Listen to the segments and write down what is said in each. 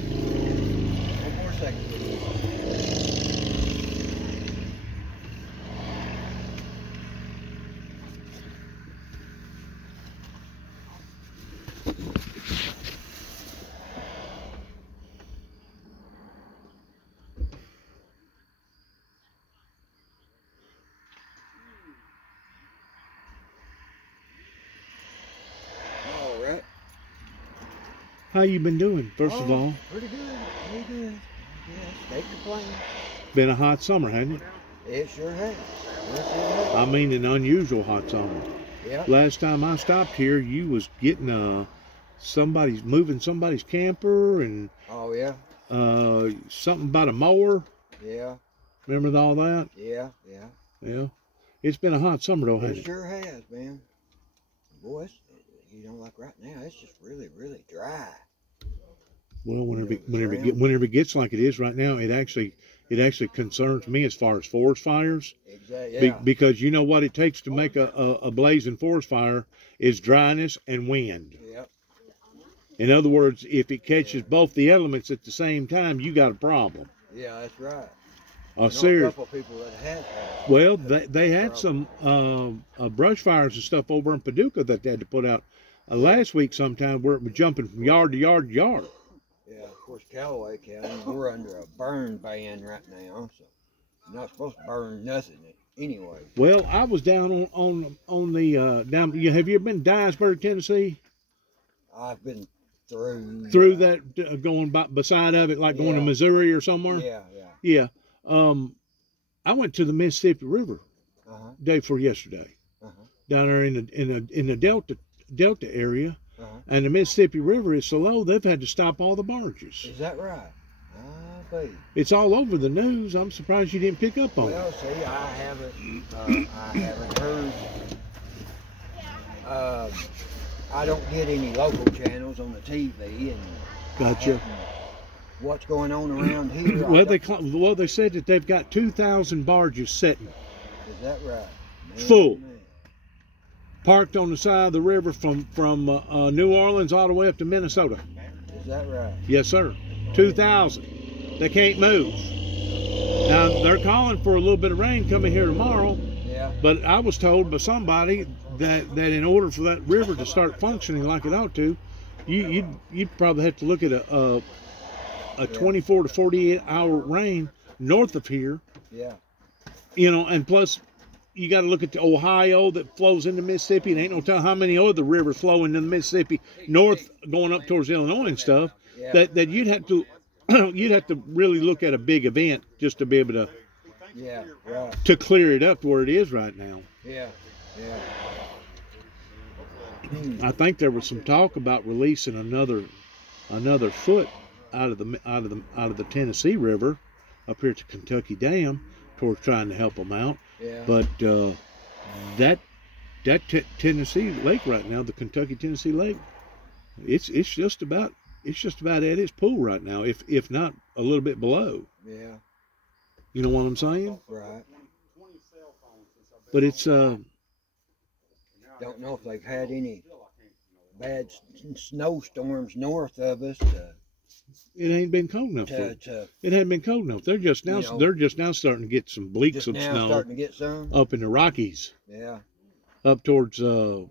One more second. All right. How you been doing, first of all? Pretty good. Pretty good. Yeah, can't complain. Been a hot summer, hasn't it? It sure has. It sure has. I mean, an unusual hot summer. Yeah. Last time I stopped here, you was getting moving somebody's camper and Oh yeah. something about a mower. Yeah. Remember all that? Yeah. Yeah. Yeah. It's been a hot summer though, hasn't It it? sure has, man. Boy, like right now, it's just really, really dry. Well, whenever it gets like it is right now, it actually concerns me as far as forest fires. Exactly. Yeah. Because you know what it takes to make a blazing forest fire is dryness and wind. Yep. In other words, if it catches both the elements at the same time, you got a problem. Yeah, that's right. A A serious. couple of people that had. Well, they had some brush fires and stuff over in Paducah that they had to put out last week sometime, where it was jumping from yard to yard to yard. Yeah, of course, Callaway County, we're under a burn ban right now, so you're not supposed to burn nothing anyway. Well, I was down on the down. Have you ever been to Dyersburg, Tennessee? I've been through That going by beside of it, like going to Yeah. Missouri or somewhere. Yeah, yeah. Yeah. I went to the Mississippi River Uh-huh. day before yesterday, Uh-huh. down there in the Delta area, Uh-huh. and the Mississippi River is so low they've had to stop all the barges. Is that right? Ah, baby. It's all over the news. I'm surprised you didn't pick up on it. Well, see, I haven't heard. I don't get any local channels on the TV, and Gotcha. What's going on around here? Well, they said that they've got 2,000 barges sitting, Is that right? Man, Full. man. parked on the side of the river from New Orleans all the way up to Minnesota. Is that right? Yes, sir. 2,000. They can't move. Now, they're calling for a little bit of rain coming here tomorrow, Yeah. but I was told by somebody that in order for that river to start functioning like it ought to, you'd probably have to look at a 24 to 48 hour rain north of here, Yeah. and plus you got to look at the Ohio that flows into Mississippi, and ain't no telling how many other rivers flow into the Mississippi north going up towards Illinois and stuff. Yeah. That you'd have to really look at a big event just to be able to Yeah. Right. clear it up to where it is right now. Yeah. Yeah. I think there was some talk about releasing another foot out of the Tennessee River up here to Kentucky Dam towards trying to help them out. Yeah. But that Tennessee Lake right now, the Kentucky Tennessee Lake, it's just about at its pool right now, if not a little bit below. Yeah. You know what I'm saying? Right. But it's Don't know if they've had any bad snowstorms north of us it ain't been cold enough. to It hadn't been cold enough. They're just now starting to get some bleaks just of now snow starting to get some. up in the Rockies, Yeah. up towards I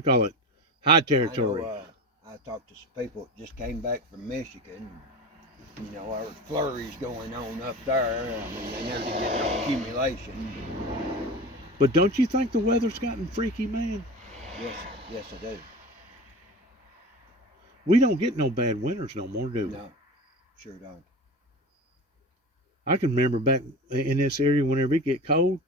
call it high territory. I know, I talked to some people that just came back from Michigan. There were flurries going on up there. I mean, they never did get no accumulation. But don't you think the weather's gotten freaky, man? Yes, I do. We don't get no bad winters no more, do we? No, sure don't. I can remember back in this area whenever it get cold,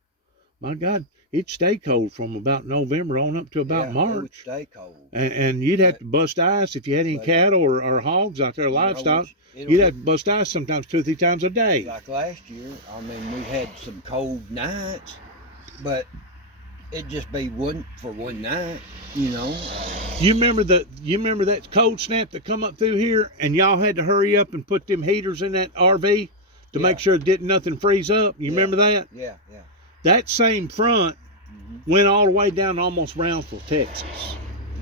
my God, it'd stay cold from about November on up to about It would March. stay cold. And you'd have to bust ice if you had any cattle or hogs out there, livestock. You'd have to bust ice sometimes 2 or 3 times a day. Like last year, I mean, we had some cold nights, but it'd just be one night, You remember that cold snap that come up through here, and y'all had to hurry up and put them heaters in that RV to make sure nothing freeze up. You remember that? Yeah, yeah. That same front went all the way down to almost Brownsville, Texas.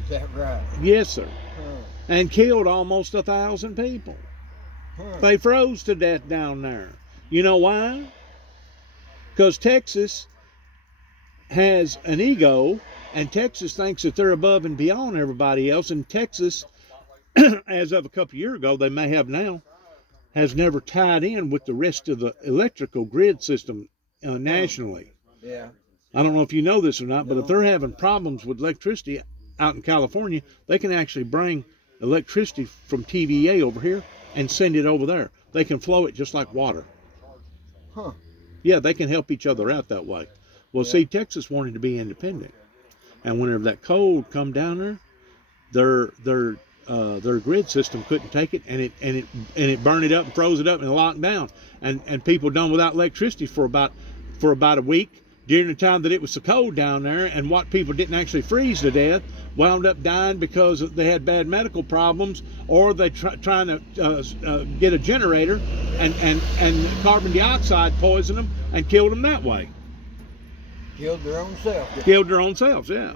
Is that right? Yes, sir. Huh. And killed almost 1,000 people. Huh. They froze to death down there. You know why? Because Texas has an ego, and Texas thinks that they're above and beyond everybody else. And Texas, as of a couple of years ago, they may have now, has never tied in with the rest of the electrical grid system nationally. Yeah. I don't know if you know this or not, but if they're having problems with electricity out in California, they can actually bring electricity from TVA over here and send it over there. They can flow it just like water. Huh. Yeah, they can help each other out that way. Well, see, Texas wanted to be independent, and whenever that cold come down there, their grid system couldn't take it, and it burned it up and froze it up and locked down, and people done without electricity for about a week during the time that it was so cold down there, and what people didn't actually freeze to death wound up dying because they had bad medical problems, or they trying to get a generator, and carbon dioxide poisoned them and killed them that way. Killed their own self. Killed their own selves, yeah.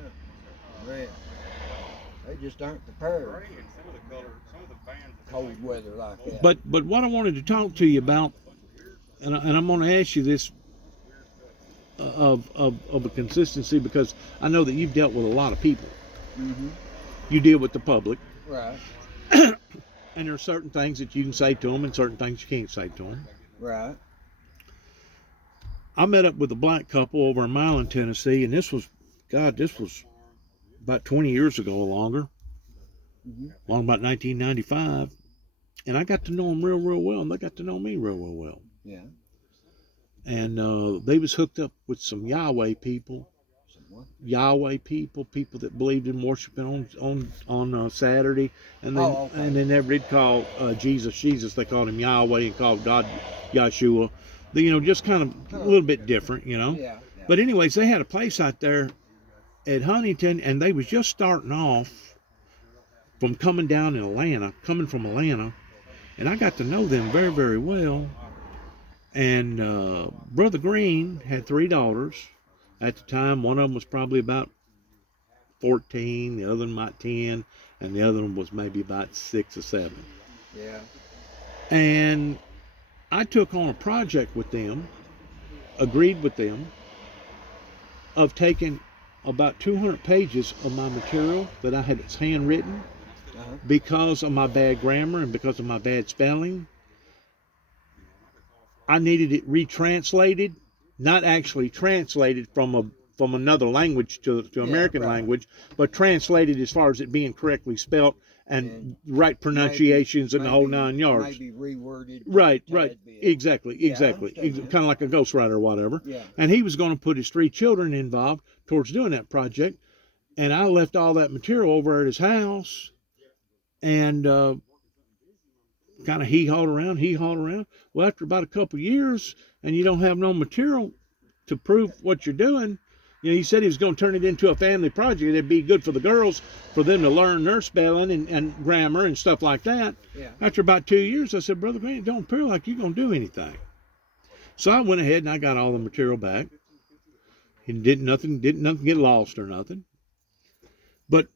Man, they just aren't prepared for cold weather like that. But what I wanted to talk to you about, and I'm going to ask you this of a consistency, because I know that you've dealt with a lot of people. Mm-hmm. You deal with the public. Right. And there are certain things that you can say to them and certain things you can't say to them. Right. I met up with a black couple over in Milan, Tennessee, and this was about 20 years ago or longer, along about 1995, and I got to know them real well, and they got to know me real well. Yeah. And they was hooked up with some Yahweh people. Some what? Yahweh people that believed in worshiping on Saturday, and then and they never did call Jesus. They called him Yahweh and called God Yahshua. Just kind of a little bit different, Yeah. But anyways, they had a place out there at Huntington, and they was just starting off from coming from Atlanta, and I got to know them very, very well. And Brother Green had 3 daughters at the time. One of them was probably about 14, the other one about 10, and the other one was maybe about 6 or 7. Yeah. And I took on a project with them, agreed with them, of taking about 200 pages of my material that I had handwritten because of my bad grammar and because of my bad spelling. I needed it retranslated, not actually translated from another language to American language, but translated as far as it being correctly spelt and right pronunciations and the whole 9 yards. Maybe reworded. Right. Exactly. Kind of like a ghostwriter or whatever. Yeah. And he was going to put his 3 children involved towards doing that project. And I left all that material over at his house and kind of hee-hawed around. Well, after about a couple of years and you don't have no material to prove what you're doing, he said he was going to turn it into a family project. It'd be good for the girls, for them to learn their spelling and grammar and stuff like that. Yeah. After about 2 years, I said, Brother Grant, it don't appear like you're going to do anything. So I went ahead and I got all the material back. And didn't nothing get lost or nothing. But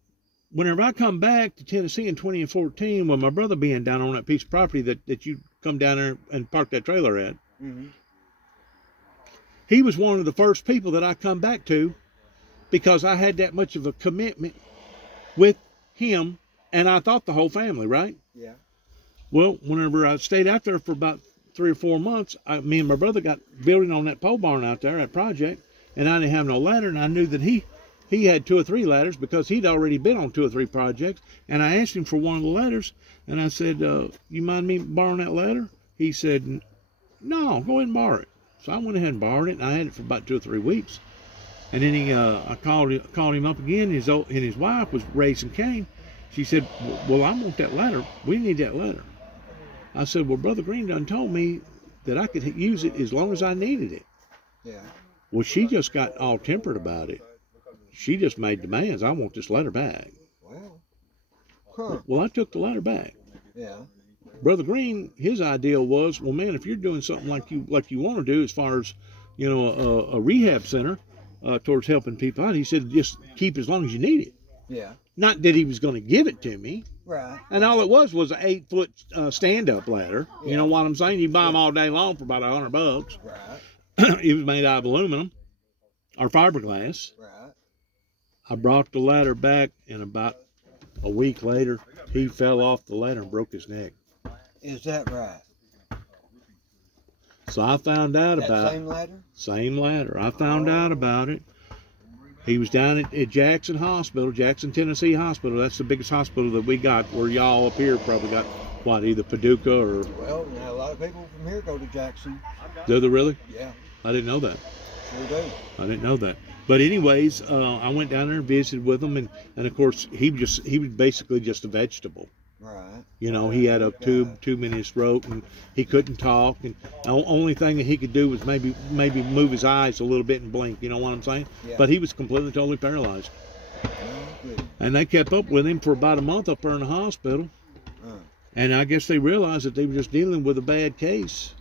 whenever I come back to Tennessee in 2014, with my brother being down on that piece of property that you come down there and park that trailer at, he was one of the first people that I come back to because I had that much of a commitment with him, and I thought the whole family, right? Yeah. Well, whenever I stayed out there for about 3 or 4 months, me and my brother got building on that pole barn out there, that project, and I didn't have no ladder, and I knew that he had 2 or 3 ladders because he'd already been on 2 or 3 projects, and I asked him for one of the ladders, and I said, you mind me borrowing that ladder? He said, no, go ahead and borrow it. So I went ahead and borrowed it, and I had it for about 2 or 3 weeks. And then I called him up again, and his wife was raising Cain. She said, well, I want that ladder. We need that ladder. I said, well, Brother Green done told me that I could use it as long as I needed it. Yeah. Well, she just got all tempered about it. She just made demands. I want this ladder back. Well. Huh. Well, I took the ladder back. Yeah. Brother Green, his idea was, well, man, if you're doing something like you want to do, as far as a rehab center towards helping people out, he said just keep as long as you need it. Yeah. Not that he was going to give it to me. Right. And all it was an 8-foot stand-up ladder. Yeah. You know what I'm saying? You buy them all day long for about $100. Right. It was made out of aluminum or fiberglass. Right. I brought the ladder back, and about a week later, he fell off the ladder and broke his neck. Is that right? So I found out about that same ladder? Same ladder. I found out about it. He was down at Jackson Hospital, Jackson, Tennessee Hospital. That's the biggest hospital that we got, where y'all up here probably got, what, either Paducah or... Well, now a lot of people from here go to Jackson. Do they really? Yeah. I didn't know that. Sure do. I didn't know that. But anyways, I went down there and visited with him, and of course, he was basically just a vegetable. Right. He had a tube in his throat, and he couldn't talk, and the only thing that he could do was maybe move his eyes a little bit and blink, you know what I'm saying? Yeah. But he was completely, totally paralyzed. Good. And they kept up with him for about a month up there in the hospital. And I guess they realized that they were just dealing with a bad case.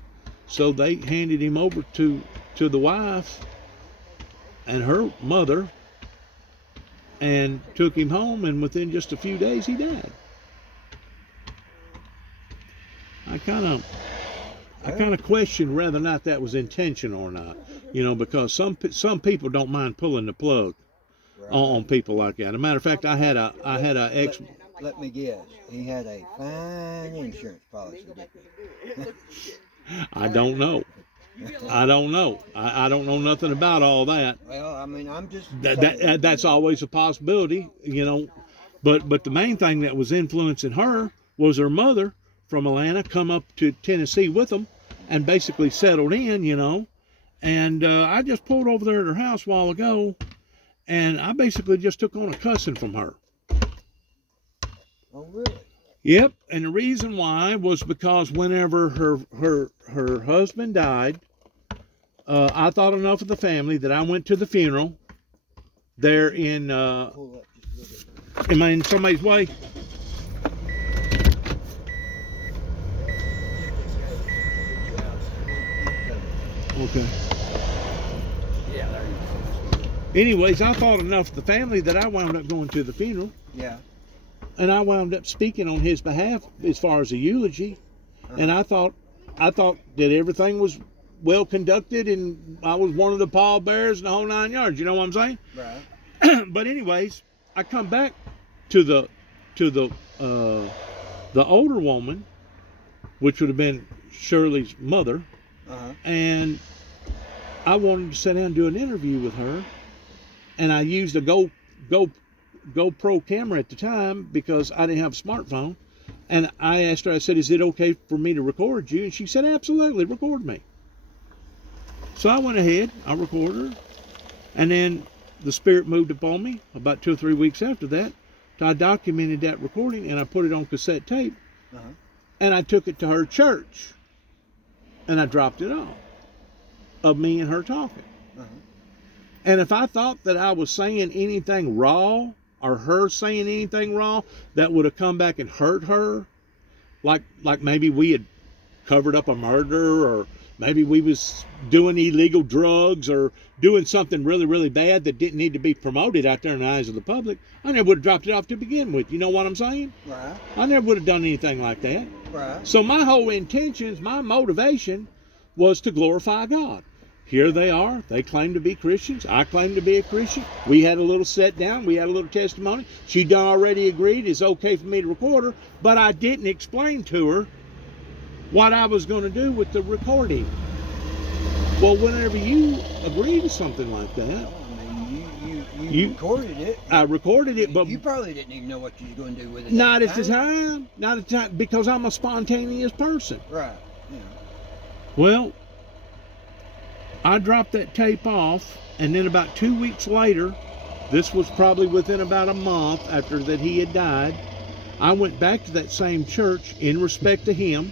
So they handed him over to the wife and her mother and took him home, and within just a few days he died. I kind of question whether or not that was intentional or not, because some people don't mind pulling the plug on people like that. As a matter of fact, I had a ex. Let me guess. He had a fine insurance policy. I don't know. I don't know. I don't know nothing about all that. Well, I mean, I'm just that's always a possibility, But the main thing that was influencing her was her mother from Atlanta come up to Tennessee with them and basically settled in, And I just pulled over there at her house a while ago, and I basically just took on a cussing from her. Oh, really? Yep, and the reason why was because whenever her husband died, I thought enough of the family that I went to the funeral there in. Am I in somebody's way? Okay. Yeah, there you go. Anyways, I thought enough of the family that I wound up going to the funeral. Yeah. And I wound up speaking on his behalf as far as a eulogy. And I thought that everything was well conducted, and I was one of the pallbearers and the whole 9 yards. You know what I'm saying? Right. But anyways, I come back to the older woman, which would have been Shirley's mother, and I wanted to sit down and do an interview with her, and I used a GoPro camera at the time because I didn't have a smartphone. And I asked her, I said, is it okay for me to record you? And she said, absolutely, record me. So I went ahead, I recorded her. And then the Spirit moved upon me about 2 or 3 weeks after that. So I documented that recording, and I put it on cassette tape. And I took it to her church. And I dropped it off of me and her talking. And if I thought that I was saying anything raw, or her saying anything wrong that would have come back and hurt her, like maybe we had covered up a murder, or maybe we was doing illegal drugs, or doing something really, really bad that didn't need to be promoted out there in the eyes of the public, I never would have dropped it off to begin with. You know what I'm saying? Right. I never would have done anything like that. Right. So my whole intentions, my motivation was to glorify God. Here they are. They claim to be Christians. I claim to be a Christian. We had a little sit down. We had a little testimony. She done already agreed it's okay for me to record her, but I didn't explain to her what I was going to do with the recording. Well, whenever you agree to something like that, I mean, you recorded it. I recorded it, but you probably didn't even know what you was going to do with it. Not at the time. Not at the time, because I'm a spontaneous person. Right. Yeah. Well, I dropped that tape off, and then about 2 weeks later, this was probably within about a month after that he had died, I went back to that same church in respect to him,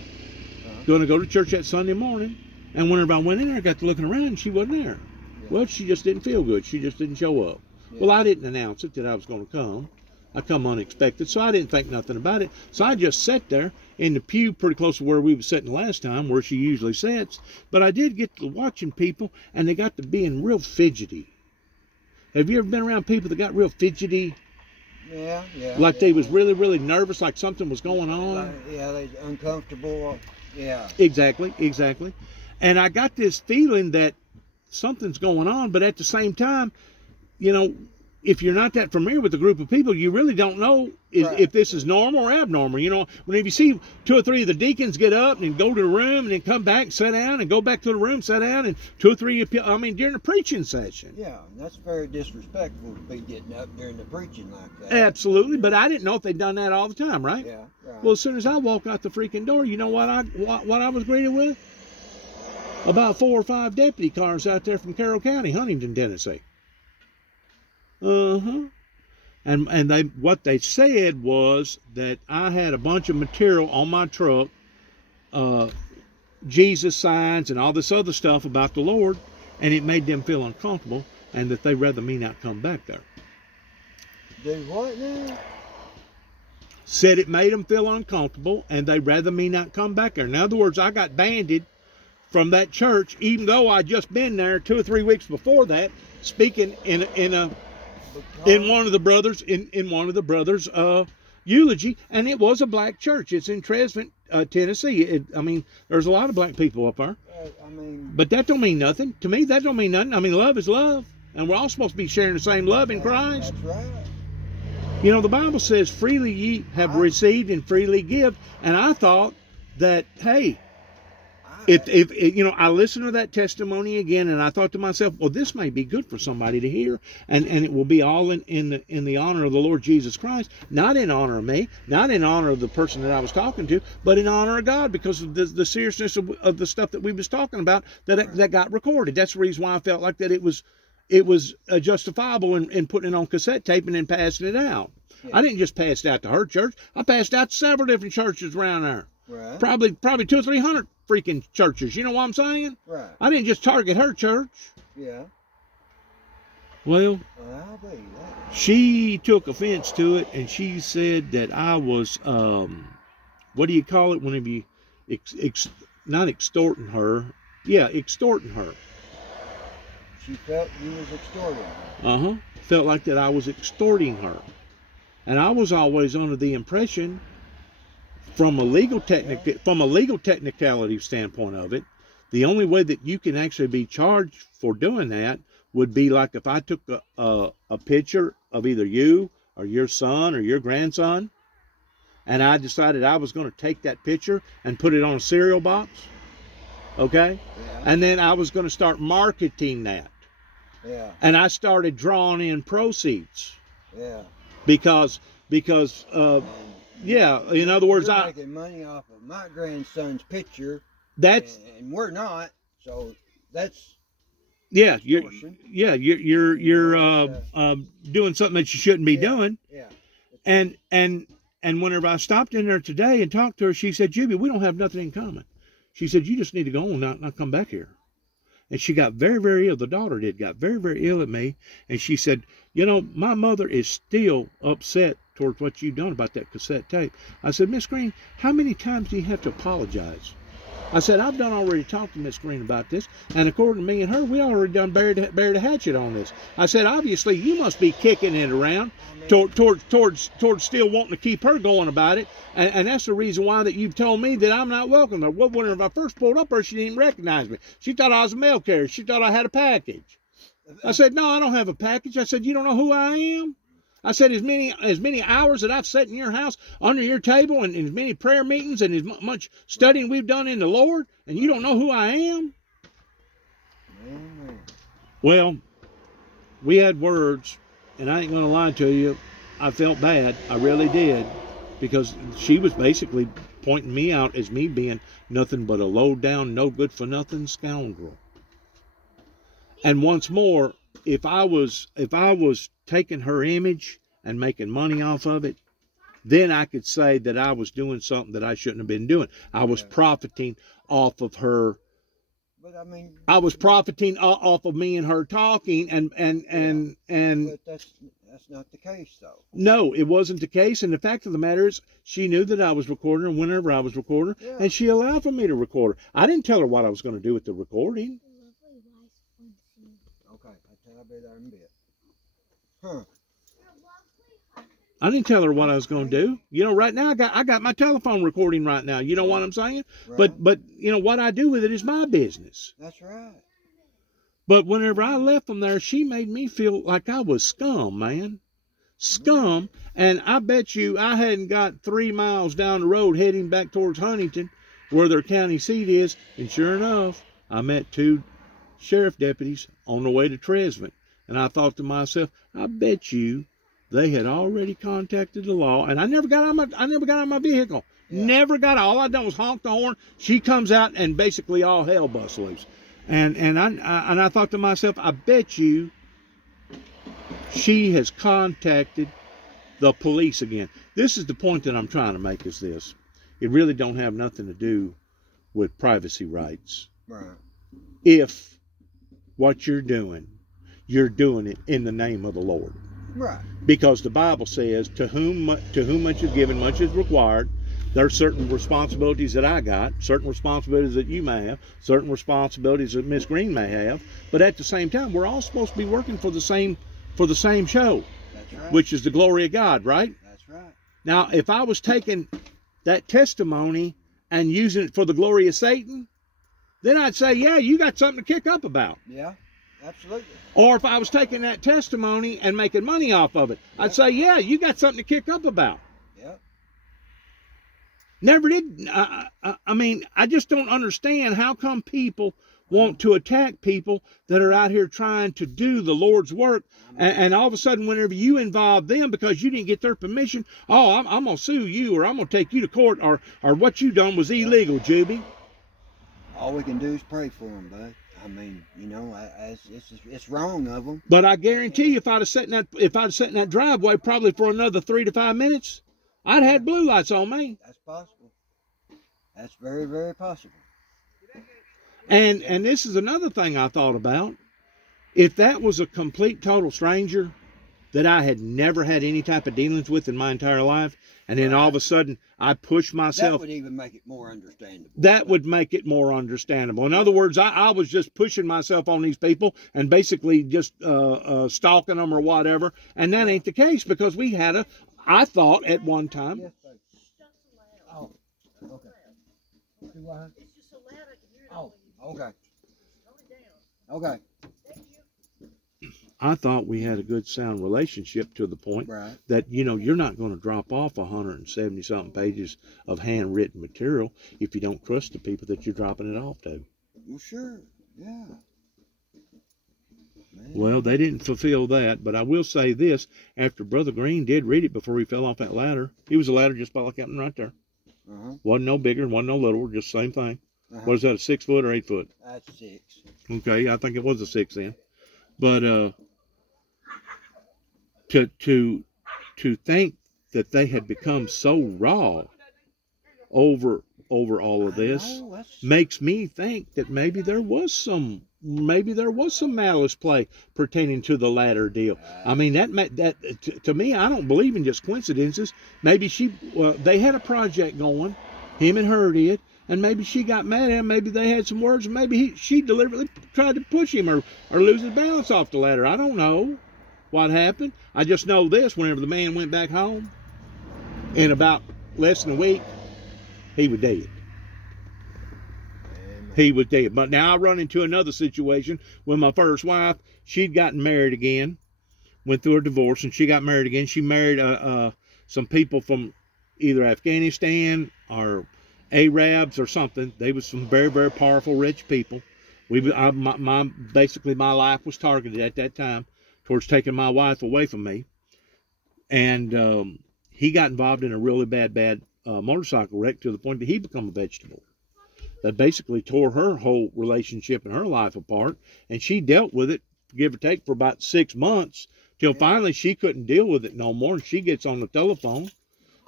going to go to church that Sunday morning, and whenever I went in there, I got to looking around, and she wasn't there. Yeah. Well, she just didn't feel good. She just didn't show up. Yeah. Well, I didn't announce it that I was going to come. I come unexpected, so I didn't think nothing about it. So I just sat there, in the pew pretty close to where we were sitting last time, where she usually sits. But I did get to watching people, and they got to being real fidgety. Have you ever been around people that got real fidgety? Yeah. Like they was really, really nervous, like something was going on? Yeah, they uncomfortable. Yeah. Exactly. And I got this feeling that something's going on, but at the same time, you know, if you're not that familiar with a group of people, you really don't know if this is normal or abnormal. You know, whenever you see 2 or 3 of the deacons get up and go to the room and then come back, sit down, and go back to the room, sit down, and 2 or 3, during a preaching session. Yeah, and that's very disrespectful to be getting up during the preaching like that. Absolutely, but I didn't know if they'd done that all the time, right? Yeah, right. Well, as soon as I walked out the freaking door, you know what I was greeted with? About 4 or 5 deputy cars out there from Carroll County, Huntington, Tennessee. And what they said was that I had a bunch of material on my truck, Jesus signs and all this other stuff about the Lord, and it made them feel uncomfortable, and that they'd rather me not come back there. Do what now? Said it made them feel uncomfortable, and they'd rather me not come back there. In other words, I got banded from that church, even though I'd just been there 2 or 3 weeks before that, speaking in one of the brothers' eulogy, and it was a black church. It's in Tresvant, Tennessee. There's a lot of black people up there. But that don't mean nothing. To me, that don't mean nothing. Love is love, and we're all supposed to be sharing the same love in Christ. That's right. You know, the Bible says, freely ye have received and freely give. And I thought that, hey, if you know, I listened to that testimony again, and I thought to myself, well, this may be good for somebody to hear, and it will be all in the honor of the Lord Jesus Christ, not in honor of me, not in honor of the person that I was talking to, but in honor of God, because of the seriousness of the stuff that we was talking about that got recorded. That's the reason why I felt like that it was justifiable in putting it on cassette tape and then passing it out. Yeah. I didn't just pass it out to her church. I passed it out to several different churches around there. Right. Probably 200 or 300 freaking churches. You know what I'm saying? Right. I didn't just target her church. Yeah. Well, I'll believe that. She took offense to it, and she said that I was, what do you call it whenever you, not extorting her. Yeah, extorting her. She felt you was extorting her. Felt like that I was extorting her. And I was always under the impression, from a legal technicality standpoint of it, the only way that you can actually be charged for doing that would be like if I took a picture of either you or your son or your grandson, and I decided I was going to take that picture and put it on a cereal box, okay? Yeah. And then I was going to start marketing that. Yeah. And I started drawing in proceeds. Yeah. Because yeah, in other words, you're making money off of my grandson's picture. That's and we're not. So that's you're doing something that you shouldn't be doing. Yeah. And whenever I stopped in there today and talked to her, she said, "Jimmy, we don't have nothing in common." She said, "You just need to go on, not come back here." And she got very, very ill. The daughter got very, very ill at me. And she said, "You know, my mother is still upset towards what you've done about that cassette tape." I said, "Miss Green, how many times do you have to apologize?" I said, "I've already talked to Miss Green about this, and according to me and her, we already done buried a hatchet on this." I said, "Obviously, you must be kicking it around towards still wanting to keep her going about it, and that's the reason why that you've told me that I'm not welcome there." Well, whenever I first pulled up her, she didn't recognize me. She thought I was a mail carrier. She thought I had a package. I said, "No, I don't have a package." I said, "You don't know who I am?" I said, as many hours that I've sat in your house under your table, and as many prayer meetings and as much studying we've done in the Lord, and you don't know who I am?" Amen. Well, we had words, and I ain't going to lie to you. I felt bad. I really did, because she was basically pointing me out as me being nothing but a low down, no good for nothing scoundrel. And once more, if I was taking her image and making money off of it, then I could say that I was doing something that I shouldn't have been doing. I was profiting off of her. But I was profiting off of me and her talking, and But That's not the case, though. No, it wasn't the case. And the fact of the matter is, she knew that I was recording her whenever I was recording, Yeah. and she allowed for me to record her. I didn't tell her what I was going to do with the recording. Okay, I'll be there in a bit. Huh. I didn't tell her what I was going to do. You know, right now I got my telephone recording right now. You know what I'm saying? Right. But you know what I do with it is my business. That's right. But whenever I left them there, she made me feel like I was scum, man. Scum. And I bet you I hadn't got 3 miles down the road heading back towards Huntington, where their county seat is. And sure enough, I met 2 sheriff deputies on the way to Tresvant. And I thought to myself, I bet you they had already contacted the law. And I never got out of my vehicle. Yeah. Never got out. All I done was honk the horn. She comes out and basically all hell busts loose. And I thought to myself, I bet you she has contacted the police again. This is the point that I'm trying to make, is this. It really don't have nothing to do with privacy rights. Right. If what you're doing it in the name of the Lord. Right. Because the Bible says, to whom much is given, much is required. There are certain responsibilities that I got, certain responsibilities that you may have, certain responsibilities that Miss Green may have. But at the same time, we're all supposed to be working for the same show. That's right. Which is the glory of God, right? That's right. Now, if I was taking that testimony and using it for the glory of Satan, then I'd say, yeah, you got something to kick up about. Yeah, absolutely. Or if I was taking that testimony and making money off of it, I'd say, yeah, you got something to kick up about. Yep. Never did. I mean, I just don't understand how come people want to attack people that are out here trying to do the Lord's work, and all of a sudden, whenever you involve them because you didn't get their permission, oh, I'm going to sue you, or I'm going to take you to court, or what you done was illegal, Juby. All we can do is pray for them, bud. I mean, you know, it's wrong of them. But I guarantee you, if I'd have sat in that driveway probably for another 3 to 5 minutes, I'd had blue lights on me. That's possible. That's very, very possible. And this is another thing I thought about. If that was a complete total stranger that I had never had any type of dealings with in my entire life, and then all of a sudden I push myself. That would even make it more understandable. That would make it more understandable. In other words, I was just pushing myself on these people and basically just stalking them or whatever. And that ain't the case, because we had I thought at one time. Yes, baby. Oh, okay. Do what? It's just so loud I can hear it. Oh, okay. Okay. I thought we had a good sound relationship to the point Right. that, you know, you're not going to drop off 170 something pages of handwritten material if you don't trust the people that you're dropping it off to. Well, sure. Yeah. Man. Well, they didn't fulfill that, but I will say this: after Brother Green did read it before he fell off that ladder, he was a ladder just about like that one right there. Wasn't no bigger and wasn't no littler, just the same thing. What is that, a 6 foot or 8 foot? That's 6. Okay, I think it was a 6 then. But to think that they had become so raw over all of this makes me think that maybe there was some malice play pertaining to the latter deal. I mean, to me, I don't believe in just coincidences. Maybe they had a project going, him and her did, and maybe she got mad at him. Maybe they had some words, and maybe she deliberately tried to push him or lose his balance off the ladder. I don't know what happened. I just know this: whenever the man went back home, in about less than a week, he was dead. He was dead. But now I run into another situation with my first wife. She'd gotten married again, went through a divorce, and she got married again. She married some people from either Afghanistan or Arabs or something. They was some very, very powerful, rich people. Basically my life was targeted at that time towards taking my wife away from me. And he got involved in a really bad motorcycle wreck to the point that he became a vegetable. That basically tore her whole relationship and her life apart. And she dealt with it, give or take, for about 6 months, till finally she couldn't deal with it no more. And she gets on the telephone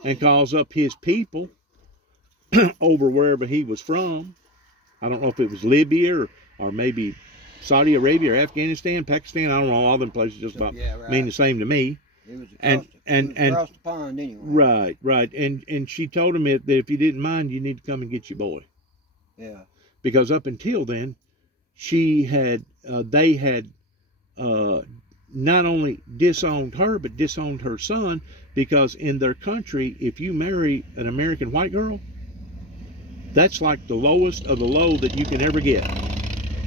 and calls up his people over wherever he was from. I don't know if it was Libya or maybe Saudi Arabia or Afghanistan, Pakistan. I don't know. All them places just about mean the same to me. It was and across the pond anyway. Right. And she told him that if you didn't mind, you need to come and get your boy. Yeah. Because up until then, they had not only disowned her, but disowned her son, because in their country, if you marry an American white girl, that's like the lowest of the low that you can ever get.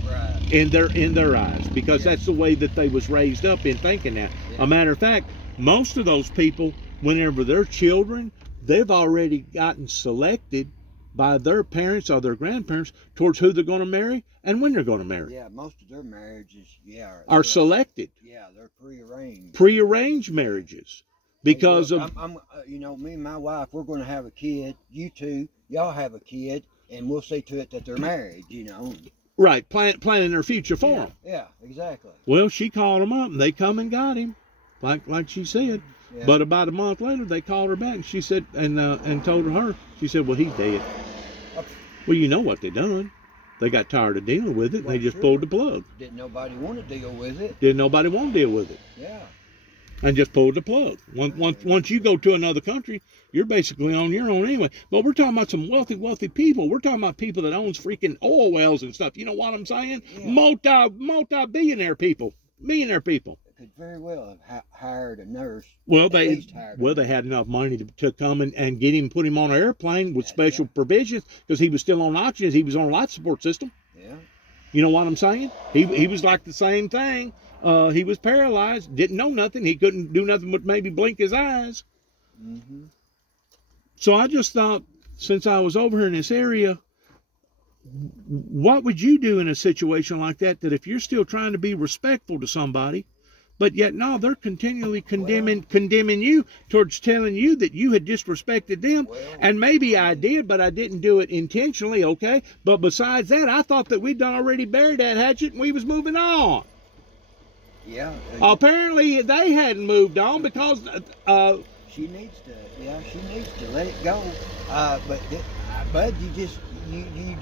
Right. In their eyes, because that's the way that they was raised up in thinking that. Yeah. A matter of fact, most of those people, whenever they're children, they've already gotten selected by their parents or their grandparents towards who they're going to marry and when they're going to marry. Yeah, most of their marriages, are selected. Yeah, they're prearranged. Prearranged marriages, because look, I'm me and my wife, we're going to have a kid. You two, y'all have a kid, and we'll see to it that they're married. Right, planning their future for them. Yeah, exactly. Well, she called them up, and they come and got him, like she said. Yeah. But about a month later, they called her back, and she said, and told her, she said, well, he's dead. Well, you know what they done. They got tired of dealing with it, and they just pulled the plug. Didn't nobody want to deal with it. Didn't nobody want to deal with it. Yeah. And just pulled the plug. Once you go to another country, you're basically on your own anyway. But we're talking about some wealthy people. We're talking about people that owns freaking oil wells and stuff. You know what I'm saying? Yeah. Multi-billionaire people. Millionaire people. Could very well have hired a nurse. Well, they had enough money to come and get him, put him on an airplane with special provisions, because he was still on oxygen. He was on a life support system. Yeah. You know what I'm saying? He was like the same thing. He was paralyzed, didn't know nothing. He couldn't do nothing but maybe blink his eyes. Mm-hmm. So I just thought, since I was over here in this area, what would you do in a situation like that? That if you're still trying to be respectful to somebody, but yet no, they're continually condemning you towards telling you that you had disrespected them. And maybe I did, but I didn't do it intentionally, okay? But besides that, I thought that we'd done already buried that hatchet and we was moving on. Yeah. Apparently they hadn't moved on, because she needs to let it go. But you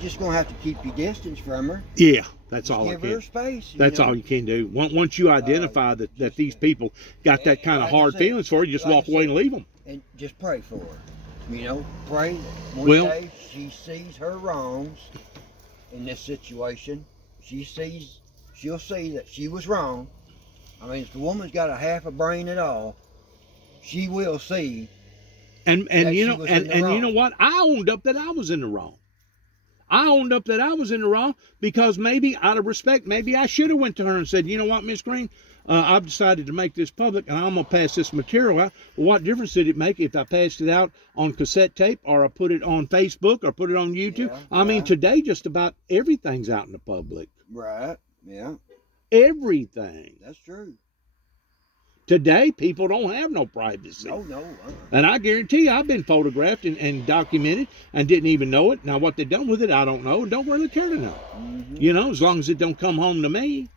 just gonna have to keep your distance from her. Yeah, that's all I can. Give her space. That's all you can do. Once you identify that these people got that kind of hard feelings for you, just walk away and leave them. And just pray for her. Pray that one day she sees her wrongs in this situation. She'll see that she was wrong. I mean, if the woman's got a half a brain at all, she will see. And you know what? I owned up that I was in the wrong. Because maybe out of respect, maybe I should have went to her and said, you know what, Miss Green, I've decided to make this public, and I'm gonna pass this material out. Well, what difference did it make if I passed it out on cassette tape, or I put it on Facebook, or put it on YouTube? Yeah, I mean, today just about everything's out in the public. Right. Yeah. Everything. That's true. Today, people don't have no privacy. No. And I guarantee you, I've been photographed and documented and didn't even know it. Now, what they done with it, I don't know. Don't really care to know. Mm-hmm. As long as it don't come home to me.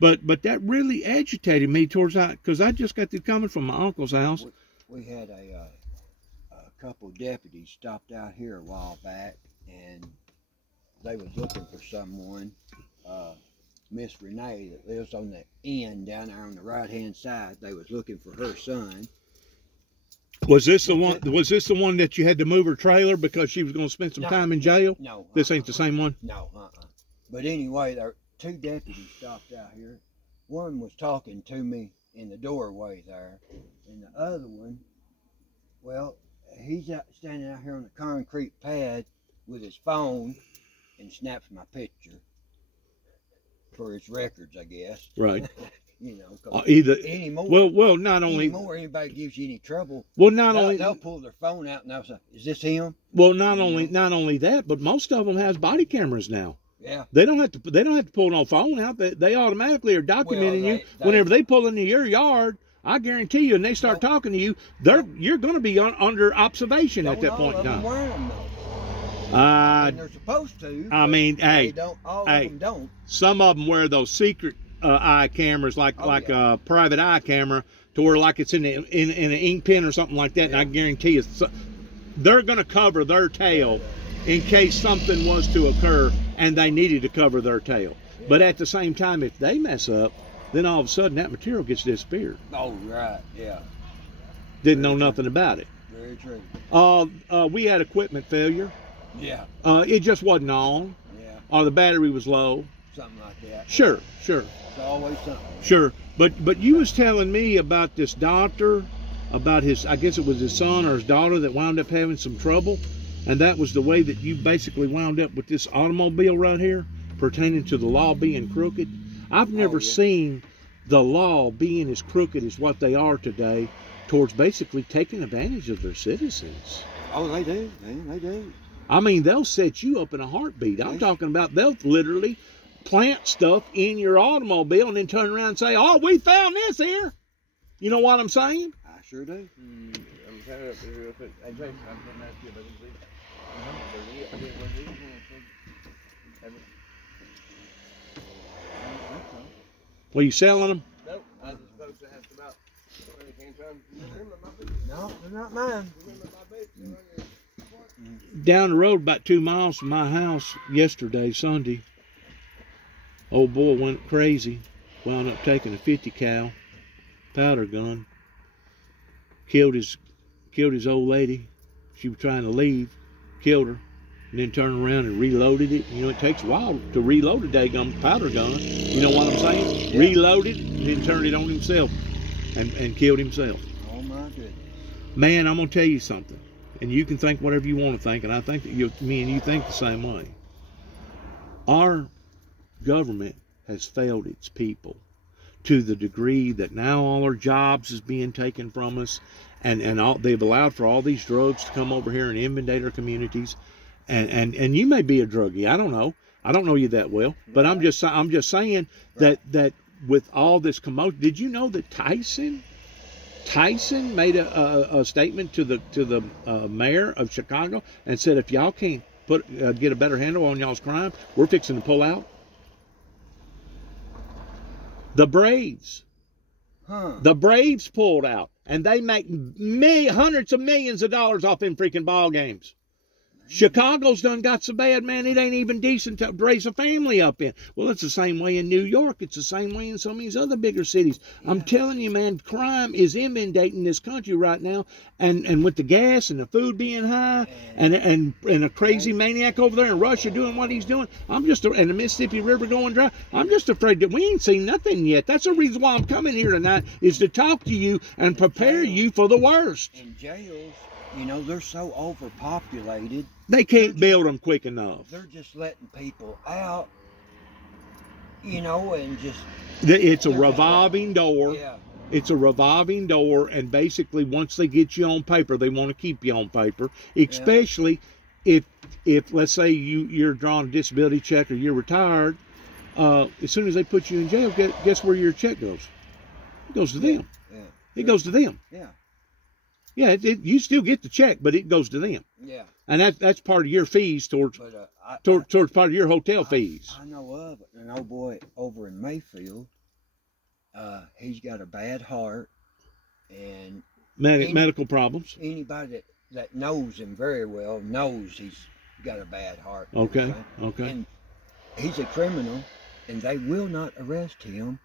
But that really agitated me because I just got this coming from my uncle's house. We had a couple deputies stopped out here a while back, and they was looking for someone. Miss Renee that lives on the end down there on the right-hand side. They was looking for her son. Was this the one that you had to move her trailer because she was going to spend some time in jail? No. This ain't the same one? No. But anyway, there two deputies stopped out here. One was talking to me in the doorway there, and the other one, well, he's standing out here on the concrete pad with his phone and snaps my picture. For his records, I guess. Right. Either anymore. Well, not only anymore anybody gives you any trouble. Well, they'll pull their phone out and they'll say, "Is this him?" Well, not only that, but most of them has body cameras now. Yeah. They don't have to pull no phone out. They automatically are documenting you whenever they pull into your yard. I guarantee you, and they start talking to you, you're going to be under observation at that point in time. And they're supposed to. I mean, hey, all of them don't. Some of them wear those secret eye cameras, like a private eye camera, to where like it's in an ink pen or something like that. And I guarantee you, they're going to cover their tail in case something was to occur and they needed to cover their tail. But at the same time, if they mess up, then all of a sudden that material gets disappeared. Oh, right, yeah. Didn't Very know true. nothing about it. Very true. We had equipment failure. Yeah, It just wasn't on, yeah. or the battery was low. Something like that. Sure. It's always something. Sure, but you was telling me about this doctor, about his, I guess it was his son or his daughter that wound up having some trouble, and that was the way that you basically wound up with this automobile right here, pertaining to the law being crooked. I've never seen the law being as crooked as what they are today, towards basically taking advantage of their citizens. Oh, they do, man, they do. I mean, they'll set you up in a heartbeat. I'm talking about they'll literally plant stuff in your automobile and then turn around and say, "Oh, we found this here." You know what I'm saying? I sure do. I'm kind of real quick. Hey, Jason, I'm going to ask you about these. Well, you selling them? Nope, I was supposed to ask about when it came time. No, they're not mine. Down the road about 2 miles from my house yesterday, Sunday, old boy went crazy, wound up taking a 50 cal powder gun, killed his old lady. She was trying to leave, killed her, and then turned around and reloaded it. You know, it takes a while to reload a daggum powder gun. You know what I'm saying? Yeah. Reloaded and then turned it on himself and killed himself. Oh my goodness. Man, I'm gonna tell you something, and you can think whatever you want to think, and I think that me and you think the same way. Our government has failed its people to the degree that now all our jobs is being taken from us, and all, they've allowed for all these drugs to come over here and inundate our communities, and you may be a druggie. I don't know you that well, but I'm just saying that with all this commotion, did you know that Tyson made a statement to the mayor of Chicago and said, if y'all can't get a better handle on y'all's crime, we're fixing to pull out. The Braves pulled out, and they make hundreds of millions of dollars off them freaking ball games. Chicago's done got so bad, man, it ain't even decent to raise a family up in. Well, it's the same way in New York. It's the same way in some of these other bigger cities. Yeah. I'm telling you, man, crime is inundating this country right now. And with the gas and the food being high and a crazy maniac over there in Russia doing what he's doing, and the Mississippi River going dry, I'm just afraid that we ain't seen nothing yet. That's the reason why I'm coming here tonight, is to talk to you and prepare you for the worst. In jails, you know, they're so overpopulated. They can't build them quick enough. They're just letting people out, you know, and just... It's a revolving door. Yeah. It's a revolving door, and basically once they get you on paper, they want to keep you on paper, especially if let's say you're drawing a disability check or you're retired. As soon as they put you in jail, guess where your check goes? It goes to them. Yeah. It goes to them. Yeah. Yeah, you still get the check, but it goes to them. Yeah. And that's part of your fees towards part of your hotel fees. I know of an old boy over in Mayfield. He's got a bad heart, and medical problems. Anybody that knows him very well knows he's got a bad heart. Okay. And he's a criminal, and they will not arrest him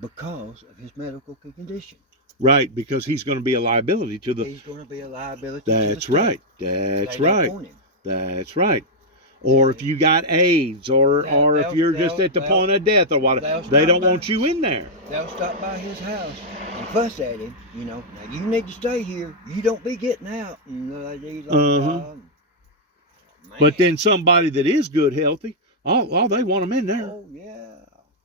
because of his medical condition. Right, because he's going to be a liability to the... He's going to be a liability That's to the right. state. That's They right. don't want him. That's right. Or if you got AIDS, or if you're just at the point of death or whatever, they don't want you in there. They'll stop by his house and fuss at him, you know. Now, you need to stay here. You don't be getting out. And But then somebody that is good, healthy, all they want them in there. Oh, yeah.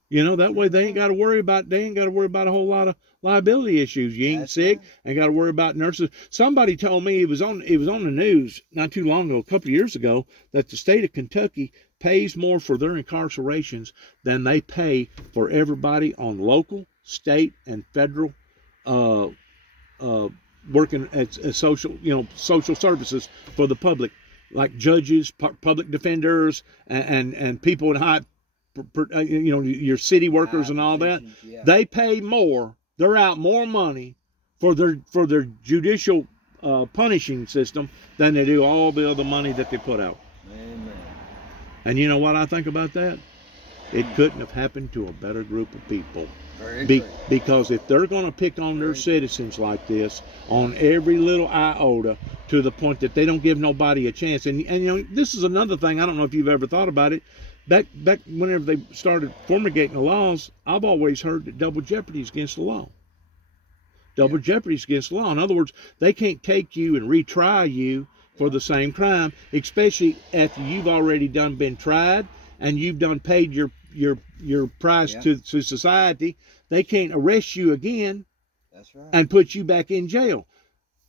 You know, that way they ain't got to worry about a whole lot of liability issues. You ain't sick, ain't got to worry about nurses. Somebody told me it was on the news not too long ago, a couple of years ago, that the state of Kentucky pays more for their incarcerations than they pay for everybody on local, state, and federal working at social services for the public, like judges, public defenders, and people in high, your city workers and all that. Yeah. They pay more. They're out more money for their judicial punishing system than they do all the other money that they put out. Amen. And you know what I think about that? it couldn't have happened to a better group of people. Very true. Because if they're going to pick on their citizens like this, on every little iota, to the point that they don't give nobody a chance, and you know, this is another thing. I don't know if you've ever thought about it. Back whenever they started promulgating the laws, I've always heard that double jeopardy is against the law. Double jeopardy is against the law. In other words, they can't take you and retry you for the same crime, especially after you've already been tried and you've paid your price to society. They can't arrest you again. That's right. And put you back in jail.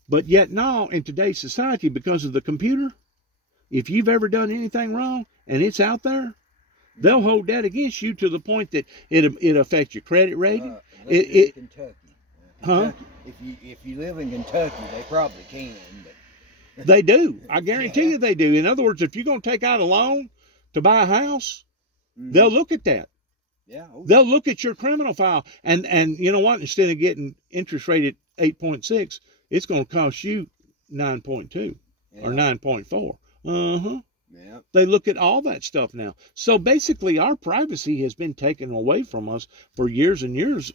But yet now, in today's society, because of the computer, if you've ever done anything wrong and it's out there, they'll hold that against you to the point that it affects your credit rating. Kentucky. Huh? If you live in Kentucky, they probably can. But they do. I guarantee you they do. In other words, if you're going to take out a loan to buy a house, they'll look at that. Yeah. They'll look at your criminal file, and you know what? Instead of getting interest rate at 8.6, it's going to cost you 9.2 or 9.4. Yeah. They look at all that stuff now. So basically, our privacy has been taken away from us for years and years.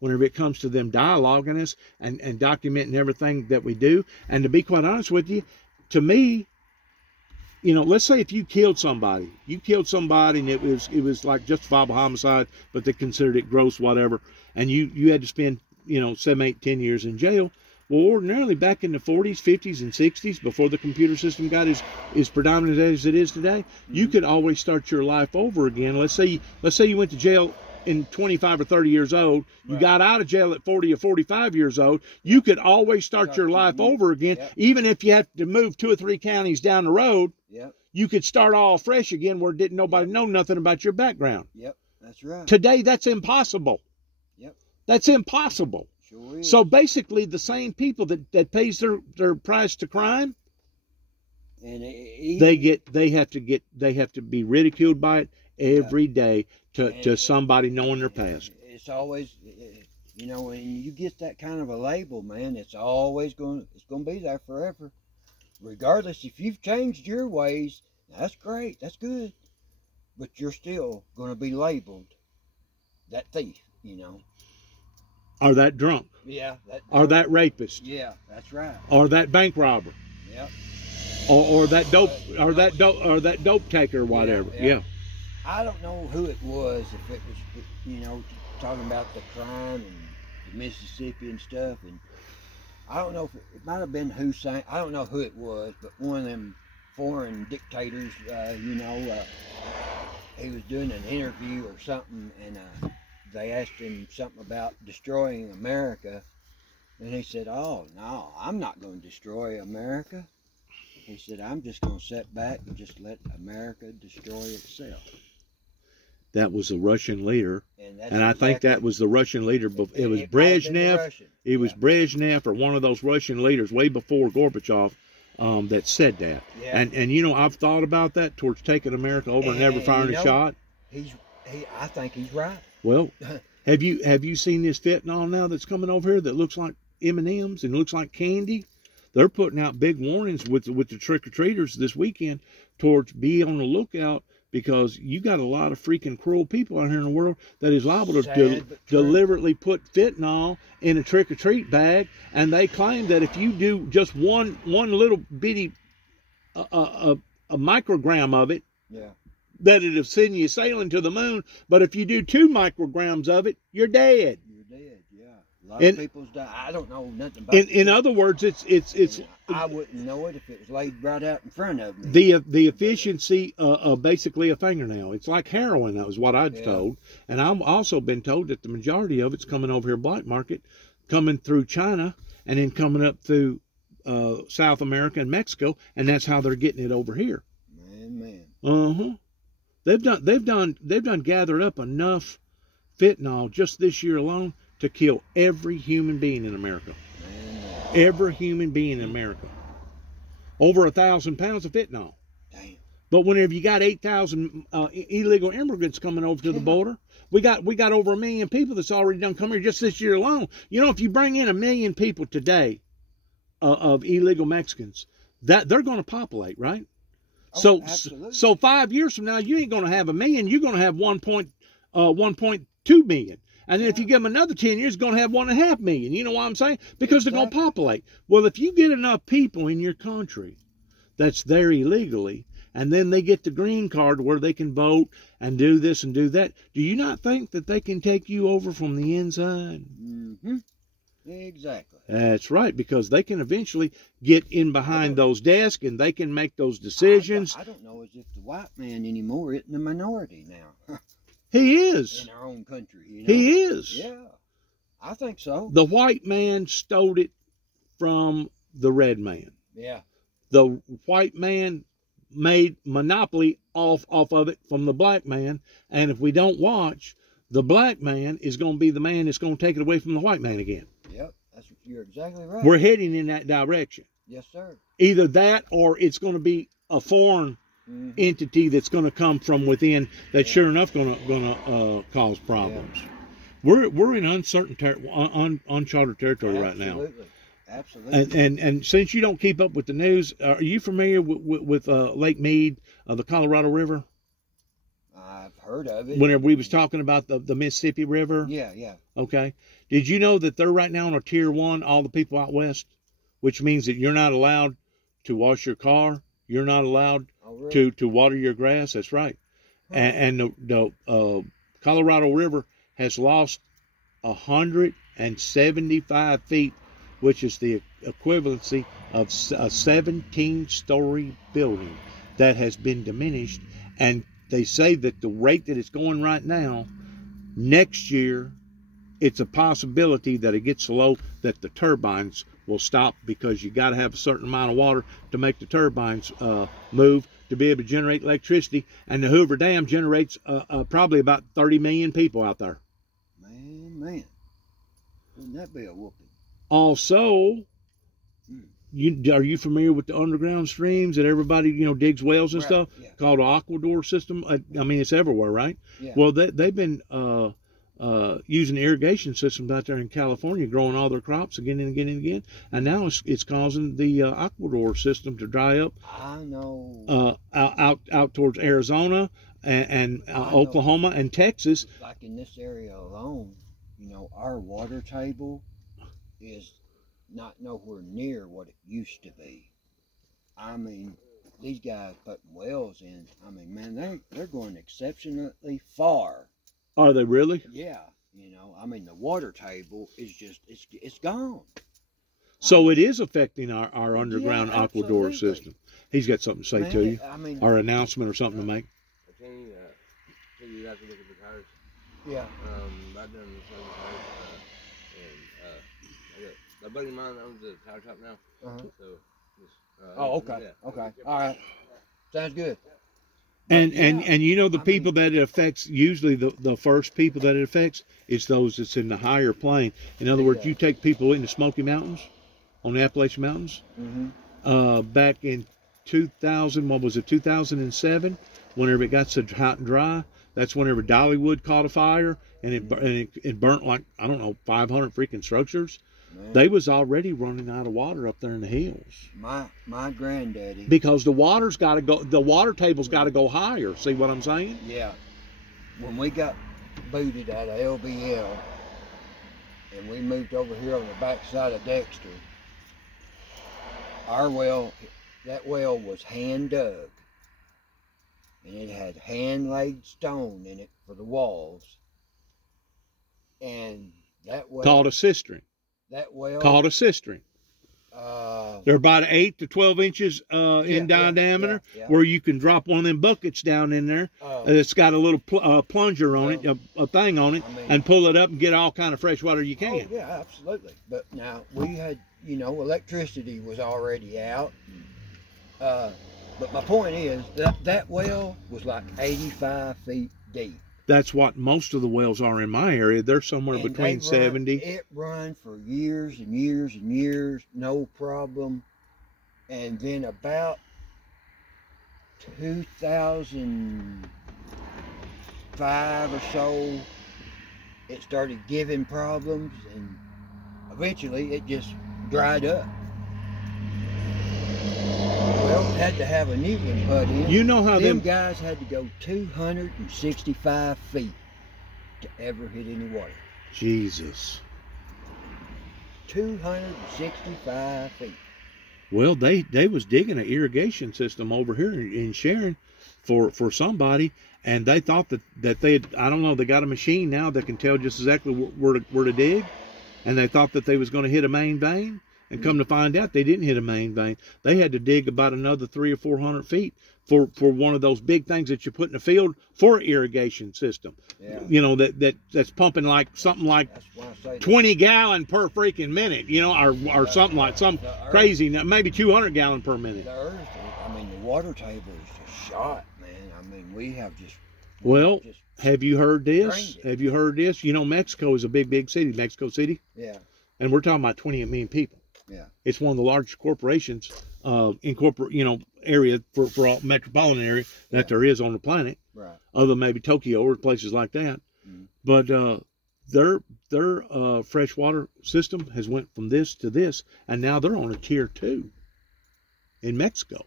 Whenever it comes to them dialoguing us and documenting everything that we do, and to be quite honest with you, to me, you know, let's say if you killed somebody and it was like justifiable homicide, but they considered it gross, whatever, and you had to spend, you know, 7, 8, 10 years in jail. Well, ordinarily back in the 40s, 50s, and 60s, before the computer system got as predominant as it is today, you could always start your life over again. Let's say you went to jail in 25 or 30 years old, you got out of jail at 40 or 45 years old, you could always start your life over again, even if you have to move 2 or 3 counties down the road. You could start all fresh again where didn't nobody know nothing about your background. That's right. Today, that's impossible. That's impossible. Sure is. So basically, the same people that pays their price to crime, and they have to be ridiculed by it every day to somebody knowing their past. It's always, you know, when you get that kind of a label, man, it's always going to be there forever. Regardless, if you've changed your ways, that's great, that's good, but you're still going to be labeled that thief, you know. Or that drunk. Yeah. Or that rapist. Yeah, that's right. Or that bank robber. Yeah. Or that dope dope taker or whatever. Yeah. I don't know who it was, if it was, you know, talking about the crime and the Mississippi and stuff, and I don't know if it might have been Hussein. I don't know who it was, but one of them foreign dictators, you know, he was doing an interview or something, and they asked him something about destroying America, and he said, "Oh, no, I'm not going to destroy America." He said, "I'm just going to sit back and just let America destroy itself." That was a Russian leader, and I think that was the Russian leader. It was Brezhnev. It was Brezhnev or one of those Russian leaders way before Gorbachev that said that. Yeah. And you know, I've thought about that towards taking America over and never firing a shot. I think he's right. Well, have you seen this fentanyl now that's coming over here that looks like M&Ms and looks like candy? They're putting out big warnings with the trick-or-treaters this weekend towards be on the lookout, because you got a lot of freaking cruel people out here in the world that is liable to deliberately put fentanyl in a trick-or-treat bag, and they claim that if you do just one little bitty a microgram of it, that it'll send you sailing to the moon. But if you do 2 micrograms of it, you're dead. You're dead, yeah. A lot of people's die. I don't know nothing about it. In other words, it's I wouldn't know it if it was laid right out in front of me. The efficiency of basically a fingernail. It's like heroin. That was what I was told, and I've also been told that the majority of it's coming over here black market, coming through China, and then coming up through South America and Mexico, and that's how they're getting it over here. Man. They've done gathered up enough fentanyl just this year alone to kill every human being in America. Every human being in America. Over 1,000 pounds of fentanyl. Damn. But whenever you got 8,000 illegal immigrants coming over to the border, we got over 1 million people that's already done come here just this year alone. You know, if you bring in 1 million people today of illegal Mexicans, that they're going to populate, right? So absolutely. so 5 years from now, you ain't going to have 1 million. You're going to have 1.2 million. And then if you give them another 10 years, it's going to have 1.5 million. You know what I'm saying? Because they're going to populate. Well, if you get enough people in your country that's there illegally, and then they get the green card where they can vote and do this and do that, do you not think that they can take you over from the inside? Mm-hmm. Exactly. That's right, because they can eventually get in behind those desks and they can make those decisions. I don't know as if the white man anymore isn't a minority now. He is. In our own country, you know? He is. Yeah, I think so. The white man stole it from the red man. Yeah. The white man made monopoly off of it from the black man, and if we don't watch, the black man is going to be the man that's going to take it away from the white man again. Yep, you're exactly right. We're heading in that direction. Yes, sir. Either that, or it's going to be a foreign entity that's going to come from within that's sure enough going to cause problems. Yeah. We're in uncertain uncharted territory right now. Absolutely. And since you don't keep up with the news, are you familiar with Lake Mead of the Colorado River? I've heard of it. Whenever we was talking about the Mississippi River. Yeah. Okay. Did you know that they're right now on a tier 1, all the people out west, which means that you're not allowed to wash your car, you're not allowed to water your grass. That's right. Huh. And the Colorado River has lost 175 feet, which is the equivalency of a 17-story building that has been diminished. And they say that the rate that it's going right now, next year, it's a possibility that it gets so low that the turbines will stop, because you got to have a certain amount of water to make the turbines move to be able to generate electricity. And the Hoover Dam generates probably about 30 million people out there. Man. Wouldn't that be a whooping? Also, are you familiar with the underground streams that everybody digs wells and stuff? Yeah. Called an aquador system. I mean, it's everywhere, right? Yeah. Well, they've been using irrigation systems out there in California, growing all their crops again and again and again, and now it's causing the aquador system to dry up. I know. Out towards Arizona and Oklahoma and Texas. Like in this area alone, our water table is not nowhere near what it used to be. I mean, these guys putting wells in, I mean, man, they're going exceptionally far. Are they really? Yeah. I mean, the water table is just, it's gone. So it is affecting our underground aquador system. He's got something to say to you. I mean, or announcement or something to make. I tell you have to look at the tires. Yeah. I've done the same tires. My buddy of mine owns the tire shop now. So. Okay. Yeah. Okay. All right. Sounds good. And the people that it affects, usually the first people that it affects is those that's in the higher plane. In other words, you take people in the Smoky Mountains, on the Appalachian Mountains, back in 2007, whenever it got so hot and dry, that's whenever Dollywood caught a fire and it burnt like, I don't know, 500 freaking structures. Man. They was already running out of water up there in the hills. My granddaddy. Because the water table's got to go higher. See what I'm saying? Yeah. When we got booted out of LBL and we moved over here on the backside of Dexter, that well was hand dug, and it had hand laid stone in it for the walls, and that well called a cistern. That well called a cistern. They're about 8 to 12 inches in diameter, where you can drop one of them buckets down in there. It's got a little plunger on it, a thing on it, and pull it up and get all kind of fresh water you can. Oh, yeah, absolutely. But now we had, electricity was already out. But my point is that well was like 85 feet deep. That's what most of the wells are in my area. They're somewhere between 70. It run for years and years and years, no problem. And then about 2005 or so, it started giving problems, and eventually it just dried up. Well, had to have a new one put in. You know how them guys had to go 265 feet to ever hit any water. Jesus. 265 feet. Well, they was digging an irrigation system over here in Sharon for somebody, and they thought that they had, I don't know, they got a machine now that can tell just exactly where to dig, and they thought that they was going to hit a main vein, and come to find out they didn't hit a main vein. They had to dig about another 300 or 400 feet for one of those big things that you put in the field for an irrigation system. Yeah. You know, that's pumping like something like 20 gallon per freaking minute, you know, or something like some crazy, maybe 200 gallon per minute. The earth, I mean, the water table is just shot, man. I mean, we have just. Well, have you heard this? Have you heard this? You know, Mexico is a big city, Mexico City. Yeah. And we're talking about 28 million people. Yeah. It's one of the largest corporations, area for all metropolitan area that there is on the planet. Right. Other than maybe Tokyo or places like that. Mm-hmm. But their freshwater system has went from this to this, and now they're on a tier 2 in Mexico.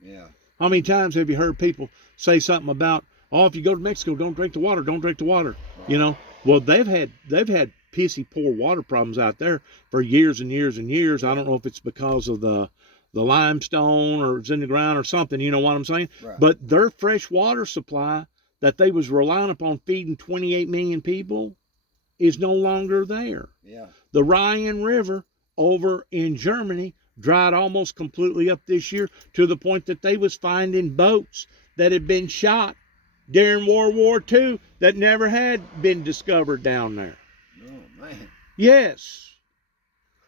Yeah. How many times have you heard people say something about, oh, if you go to Mexico, don't drink the water, don't drink the water. Right. You know, well, they've had pissy poor water problems out there for years and years and years. I don't know if it's because of the limestone or it's in the ground or something, you know what I'm saying? Right. But their fresh water supply that they was relying upon feeding 28 million people is no longer there. Yeah. The Rhine River over in Germany dried almost completely up this year to the point that they was finding boats that had been shot during World War II that never had been discovered down there. Oh, man. Yes.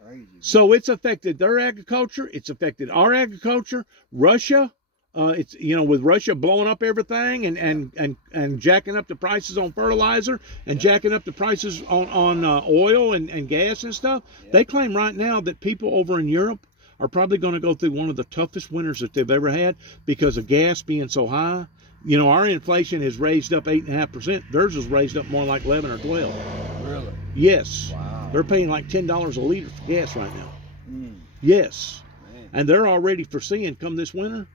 Crazy. So it's affected their agriculture. It's affected our agriculture. Russia, it's, you know, with Russia blowing up everything and jacking up the prices on fertilizer and jacking up the prices on oil and gas and stuff. Yeah. They claim right now that people over in Europe are probably going to go through one of the toughest winters that they've ever had because of gas being so high. You know, our inflation has raised up 8.5%. Theirs is raised up more like 11 or 12. Really? Yes. Wow. They're paying like $10 a liter for gas right now. Mm. Yes. Man. And they're already foreseeing come this winter,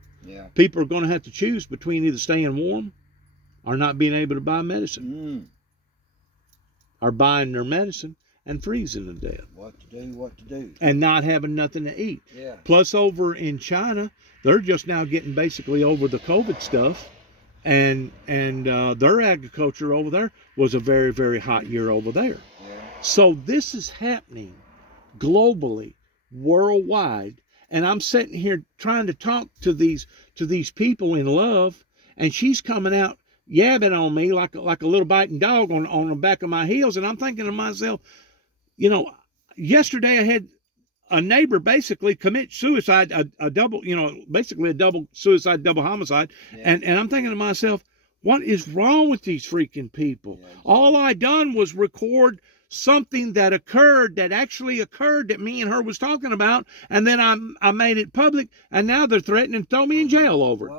people are going to have to choose between either staying warm or not being able to buy medicine. Or buying their medicine and freezing to death. What to do. And not having nothing to eat. Yeah. Plus over in China, they're just now getting basically over the COVID stuff. And their agriculture over there was a very, very hot year over there. Yeah. So this is happening globally, worldwide, and I'm sitting here trying to talk to these people in love, and she's coming out yabbing on me like a little biting dog on the back of my heels, and I'm thinking to myself, you know, yesterday I had a neighbor basically commit suicide, a double suicide, double homicide. Yeah. And I'm thinking to myself, what is wrong with these freaking people? Yeah, exactly. All I done was record something that actually occurred that me and her was talking about. And then I made it public, and now they're threatening to throw me in jail over it.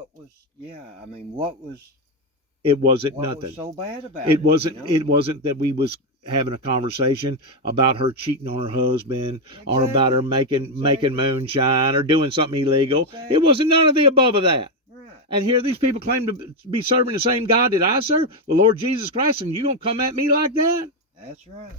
It wasn't nothing. What was so bad about it? It wasn't that we was having a conversation about her cheating on her husband, or about her making moonshine or doing something illegal. Exactly. It wasn't none of the above of that. Right. And here these people claim to be serving the same God that I serve, the Lord Jesus Christ, and you gonna come at me like that? That's right.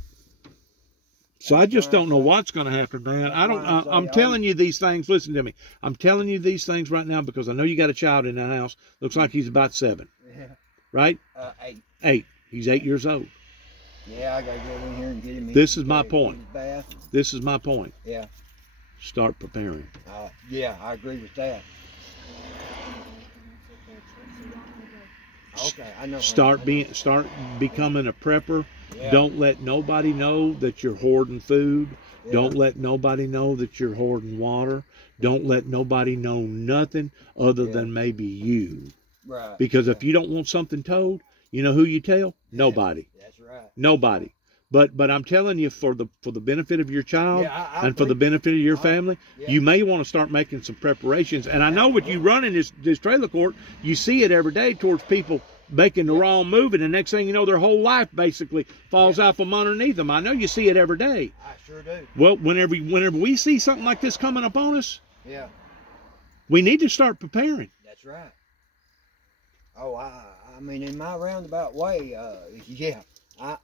So I just don't know what's going to happen, man. I'm telling you these things. Listen to me. I'm telling you these things right now because I know you got a child in that house. Looks like he's about 7. Yeah. Right? 8. 8. He's 8 years old. Yeah, I got to get in here and get him. This is my point. This is my point. Yeah. Start preparing. Yeah, I agree with that. Okay, I know. Start becoming a prepper. Yeah. Don't let nobody know that you're hoarding food. Yeah. Don't let nobody know that you're hoarding water. Don't let nobody know nothing other than maybe you. Right. Because if you don't want something told, you know who you tell? Nobody. That's right. Nobody. But I'm telling you, for the benefit of your child and for the benefit of your family, you may want to start making some preparations. And I know with you running this trailer court, you see it every day towards people making the wrong move, and the next thing you know, their whole life basically falls out from underneath them. I know you see it every day. I sure do. Well, whenever we see something like this coming up on us, We need to start preparing. That's right. Oh, I mean, in my roundabout way, yeah, I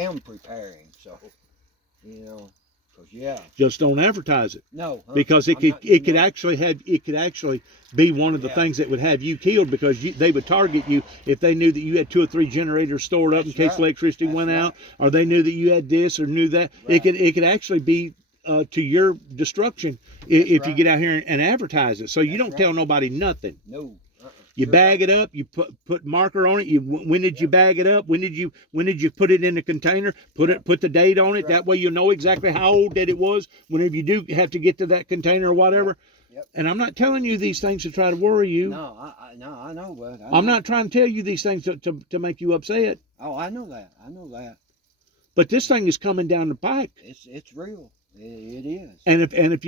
am preparing. So, you know, 'cause yeah, Just don't advertise it. no, Because I'm not doing that. it could actually be one of the Yeah. things that would have you killed, because they would target you if they knew that you had 2 or 3 generators stored up in That's case right. electricity That's went right. out, or they knew that you had this or knew that. Right. It could actually be to your destruction if you right. get out here and advertise it. So you That's don't right. tell nobody nothing. No. You Sure bag don't. it up. You put marker on it. When did you Yep. bag it up? When did you put it in the container? Yep. Put the date on That's it. That right. way you'll know exactly how old that it was. Whenever you do have to get to that container or whatever. Yep. And I'm not telling you these things to try to worry you. No, I know, bud. I'm not trying to tell you these things to make you upset. Oh, I know that. I know that. But this thing is coming down the pike. It's real. It is. And if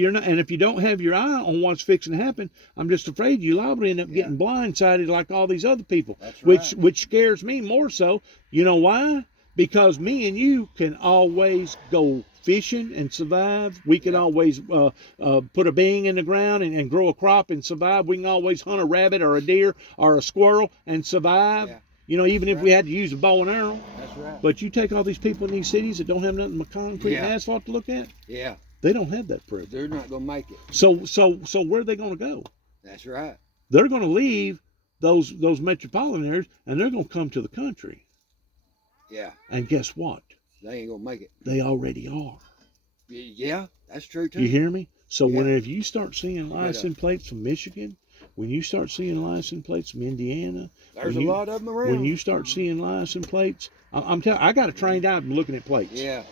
you don't have your eye on what's fixing to happen, I'm just afraid you liable to end up Yeah. getting blindsided like all these other people. That's right. Which scares me more so. You know why? Because me and you can always go fishing and survive. We can Yeah. always put a bean in the ground and grow a crop and survive. We can always hunt a rabbit or a deer or a squirrel and survive. Yeah. You know, even if we right. had to use a bow and arrow. That's right. But you take all these people in these cities that don't have nothing but concrete and Yeah. asphalt to look at, Yeah. they don't have that privilege. They're not gonna make it. So where are they going to go? That's right. They're going to leave those metropolitan areas and they're going to come to the country. Yeah. And guess what? They ain't gonna make it. They already are. Yeah, that's true too. You hear me? So Yeah. whenever you start seeing better- license plates from Michigan, when you start seeing license plates from Indiana, There's when a you- lot of them around. when you start seeing license plates, I'm telling, I got a trained eye from looking at plates. Yeah.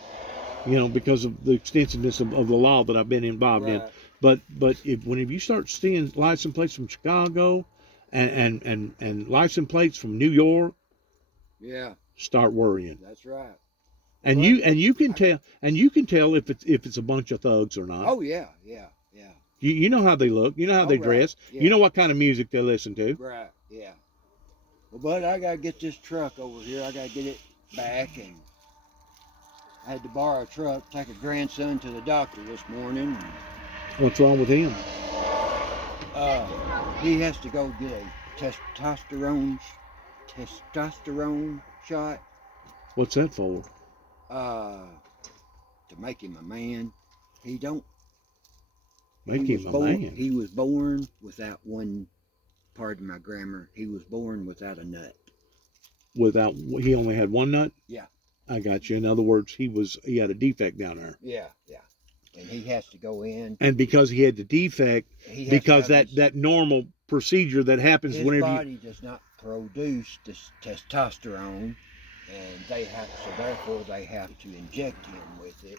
You know, because of the extensiveness of the law that I've been involved in. Right. But whenever you start seeing license plates from Chicago and license plates from New York, Yeah. start worrying. That's right. And Well, you can tell if it's a bunch of thugs or not. Oh yeah. Yeah. You know how they look. You know how Oh, they right. dress. Yeah. You know what kind of music they listen to. Right. Yeah. Well, bud, I gotta get this truck over here. I gotta get it back, and I had to borrow a truck. Take a grandson to the doctor this morning. What's wrong with him? He has to go get a testosterone shot. What's that for? To make him a man. He don't. Make he him was a born, man. He was born without one. Pardon my grammar. He was born without a nut. He only had one nut. Yeah. I got you. In other words, he had a defect down there. Yeah. And he has to go in. And because he had the defect, He has because to have that normal procedure that happens his whenever body does not produce this testosterone, and therefore they have to inject him with it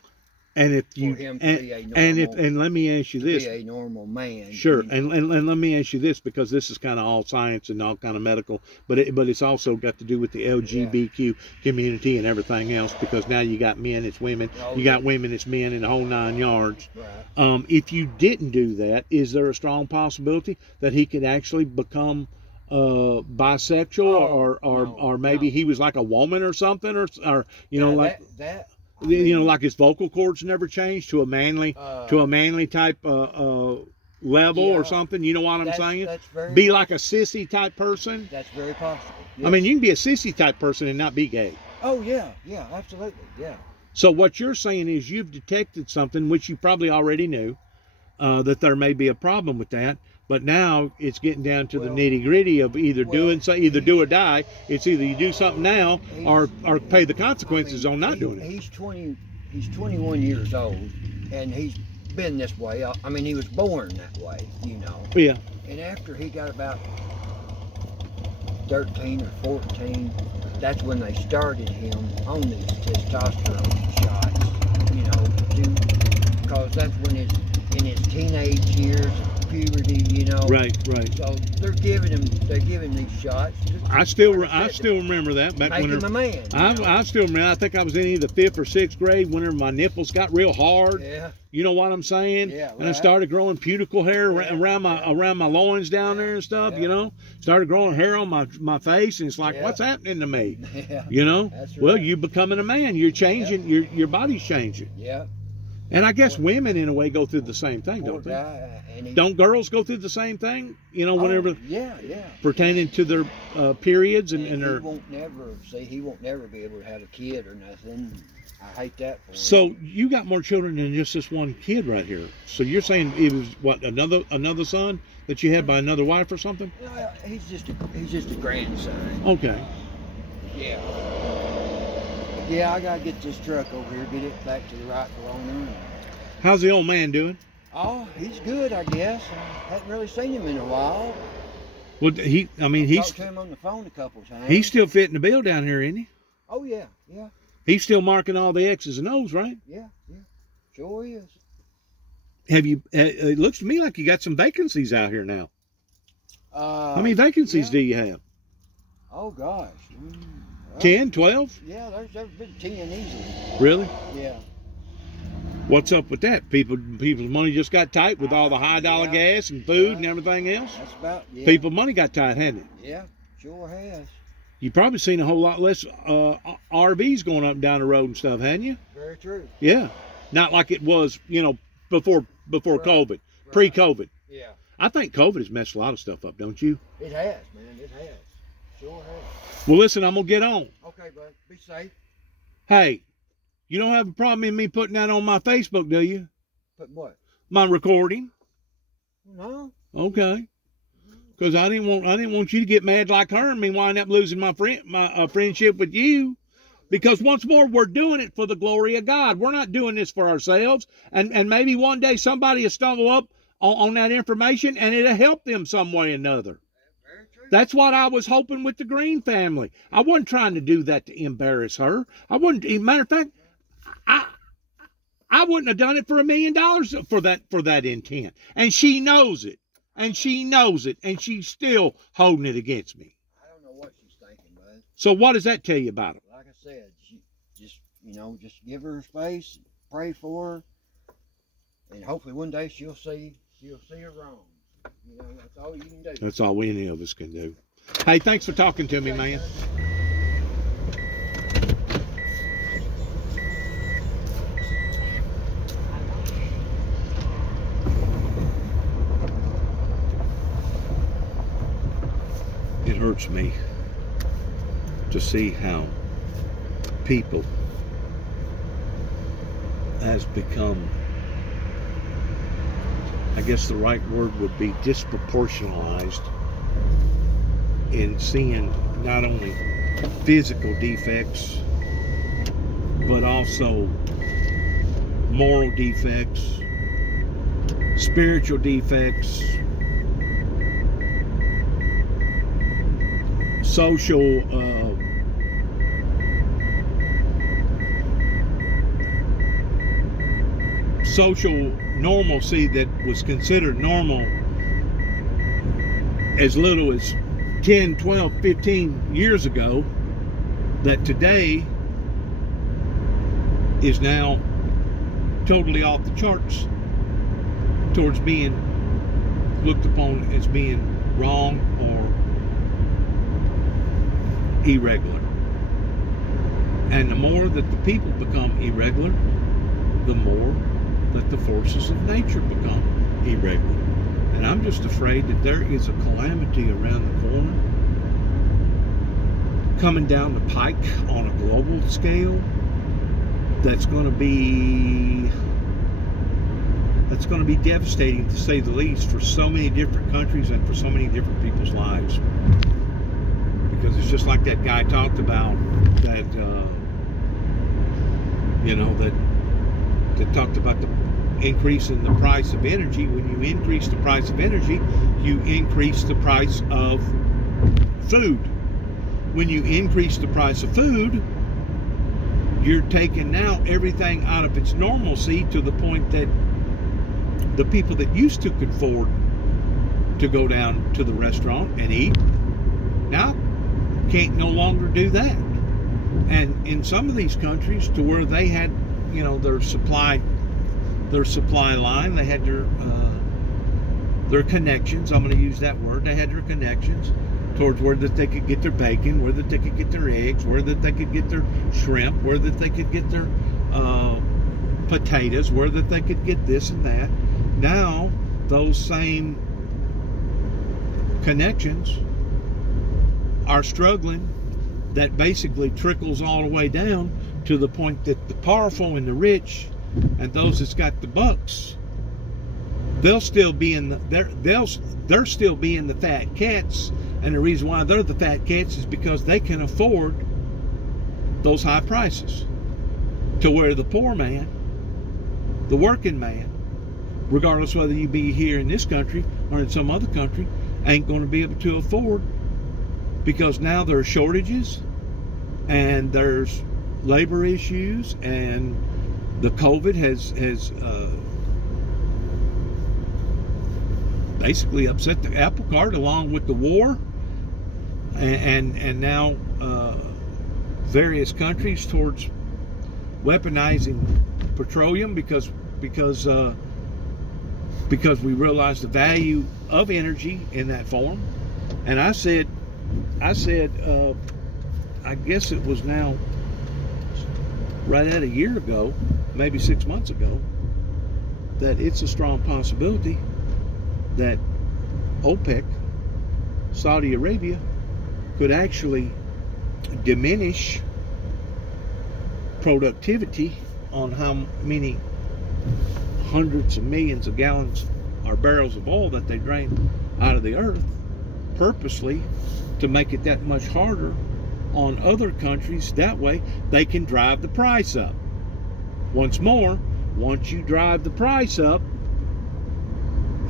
and if for you him to be a normal, and let me ask you to this. be a normal man. Sure, you know. and let me ask you this, because this is kind of all science and all kind of medical, but it's also got to do with the LGBTQ community and everything else, because now you got men, it's women, Oh, you got women, it's men, in the whole 9 yards. Right. If you didn't do that, is there a strong possibility that he could actually become bisexual, or maybe he was like a woman or something, or you know, like that. like his vocal cords never changed to a manly type level Yeah. or something. You know what I'm saying? That's very, Be like a sissy type person. that's very possible. I mean, you can be a sissy type person and not be gay. Oh yeah, absolutely, yeah. So what you're saying is you've detected something which you probably already knew, that there may be a problem with that. But now it's getting down to the nitty gritty of either do or die. It's either you do something now or pay the consequences on not doing it. He's 21 years old, and he's been this way. I mean, he was born that way, you know. Yeah. And after he got about 13 or 14, that's when they started him on these testosterone shots, you know, because that's when in his teenage years, puberty, you know. Right. So they're giving these shots. I still remember that back Make when him a man. I still remember. I think I was in either 5th or 6th grade whenever my nipples got real hard. Yeah. You know what I'm saying? Yeah, And I right. started growing cuticle hair Yeah, around my loins down there and stuff. yeah. You know, started growing hair on my face, and it's like, Yeah. what's happening to me? Yeah. You know? That's Well, right. you're becoming a man. You're changing. Your body's changing. Yeah. And I guess women, in a way, go through the same thing, Poor don't they? guy, and he, Don't girls go through the same thing? You know, whenever Oh, yeah. pertaining to their periods and he their. won't never be able to have a kid or nothing. I hate that for him. So you got more children than just this one kid right here. So you're saying it was what, another son that you had by another wife or something? Well, he's just a grandson. Okay. Yeah. Yeah, I gotta get this truck over here, get it back to the rightful owner. How's the old man doing? Oh, he's good, I guess. I hadn't really seen him in a while. Well, he's Talked to him on the phone a couple times. he's still fitting the bill down here, isn't he? Oh yeah. He's still marking all the X's and O's, right? Yeah. Sure is. Have you? It looks to me like you got some vacancies out here now. How many vacancies do you have? Oh gosh. 10, 12? Yeah, there's been 10 easily. Really? Yeah. What's up with that? People's money just got tight with all the high dollar gas and food and everything else. That's about, yeah. People's money got tight, hadn't it? Yeah, sure has. You probably seen a whole lot less RVs going up and down the road and stuff, hadn't you? Very true. Yeah. Not like it was, before Right. COVID, Right. pre-COVID. Yeah. I think COVID has messed a lot of stuff up, don't you? It has, man. It has. Sure has. Well, listen, I'm going to get on. Okay, bud. Be safe. Hey, you don't have a problem in me putting that on my Facebook, do you? Put what? My recording? No. Okay. Because I didn't want you to get mad like her and me wind up losing my friendship with you. Because once more, we're doing it for the glory of God. We're not doing this for ourselves. And maybe one day somebody will stumble up on that information and it'll help them some way or another. Very true. That's what I was hoping with the Green family. I wasn't trying to do that to embarrass her. I wouldn't. Matter of fact, I wouldn't have done it for $1 million for that intent. And she knows it. And she knows it. And she's still holding it against me. I don't know what she's thinking, bud. So what does that tell you about her? Like I said, she just give her space, pray for her, and hopefully one day she'll see her wrong. That's all you can do. That's all any of us can do. Hey, thanks for talking to me, man. It hurts me to see how people has become, I guess the right word would be disproportionalized in seeing not only physical defects, but also moral defects, spiritual defects, social normalcy that was considered normal as little as 10, 12, 15 years ago, that today is now totally off the charts towards being looked upon as being wrong or irregular. And the more that the people become irregular, the more that the forces of nature become irregular. And I'm just afraid that there is a calamity around the corner coming down the pike on a global scale that's going to be devastating, to say the least, for so many different countries and for so many different people's lives. Because it's just like that guy talked about that that talked about the increase in the price of energy. When you increase the price of energy, you increase the price of food. When you increase the price of food, you're taking now everything out of its normalcy, to the point that the people that used to could afford to go down to the restaurant and eat now can't no longer do that. And in some of these countries, to where they had, their supply line, they had their connections. I'm going to use that word. They had their connections towards where that they could get their bacon, where that they could get their eggs, where that they could get their shrimp, where that they could get their potatoes, where that they could get this and that. Now those same connections are struggling. That basically trickles all the way down to the point that the powerful and the rich and those that's got the bucks, they'll still be in the they're still being the fat cats. And the reason why they're the fat cats is because they can afford those high prices, to where the poor man, the working man, regardless whether you be here in this country or in some other country, ain't going to be able to afford, because now there are shortages and there's labor issues, and the COVID has basically upset the apple cart, along with the war, and now various countries towards weaponizing petroleum because we realize the value of energy in that form. And I said I guess it was now right at a year ago, maybe 6 months ago, that it's a strong possibility that OPEC, Saudi Arabia, could actually diminish productivity on how many hundreds of millions of gallons or barrels of oil that they drain out of the earth, purposely to make it that much harder on other countries. That way they can drive the price up. Once more, once you drive the price up,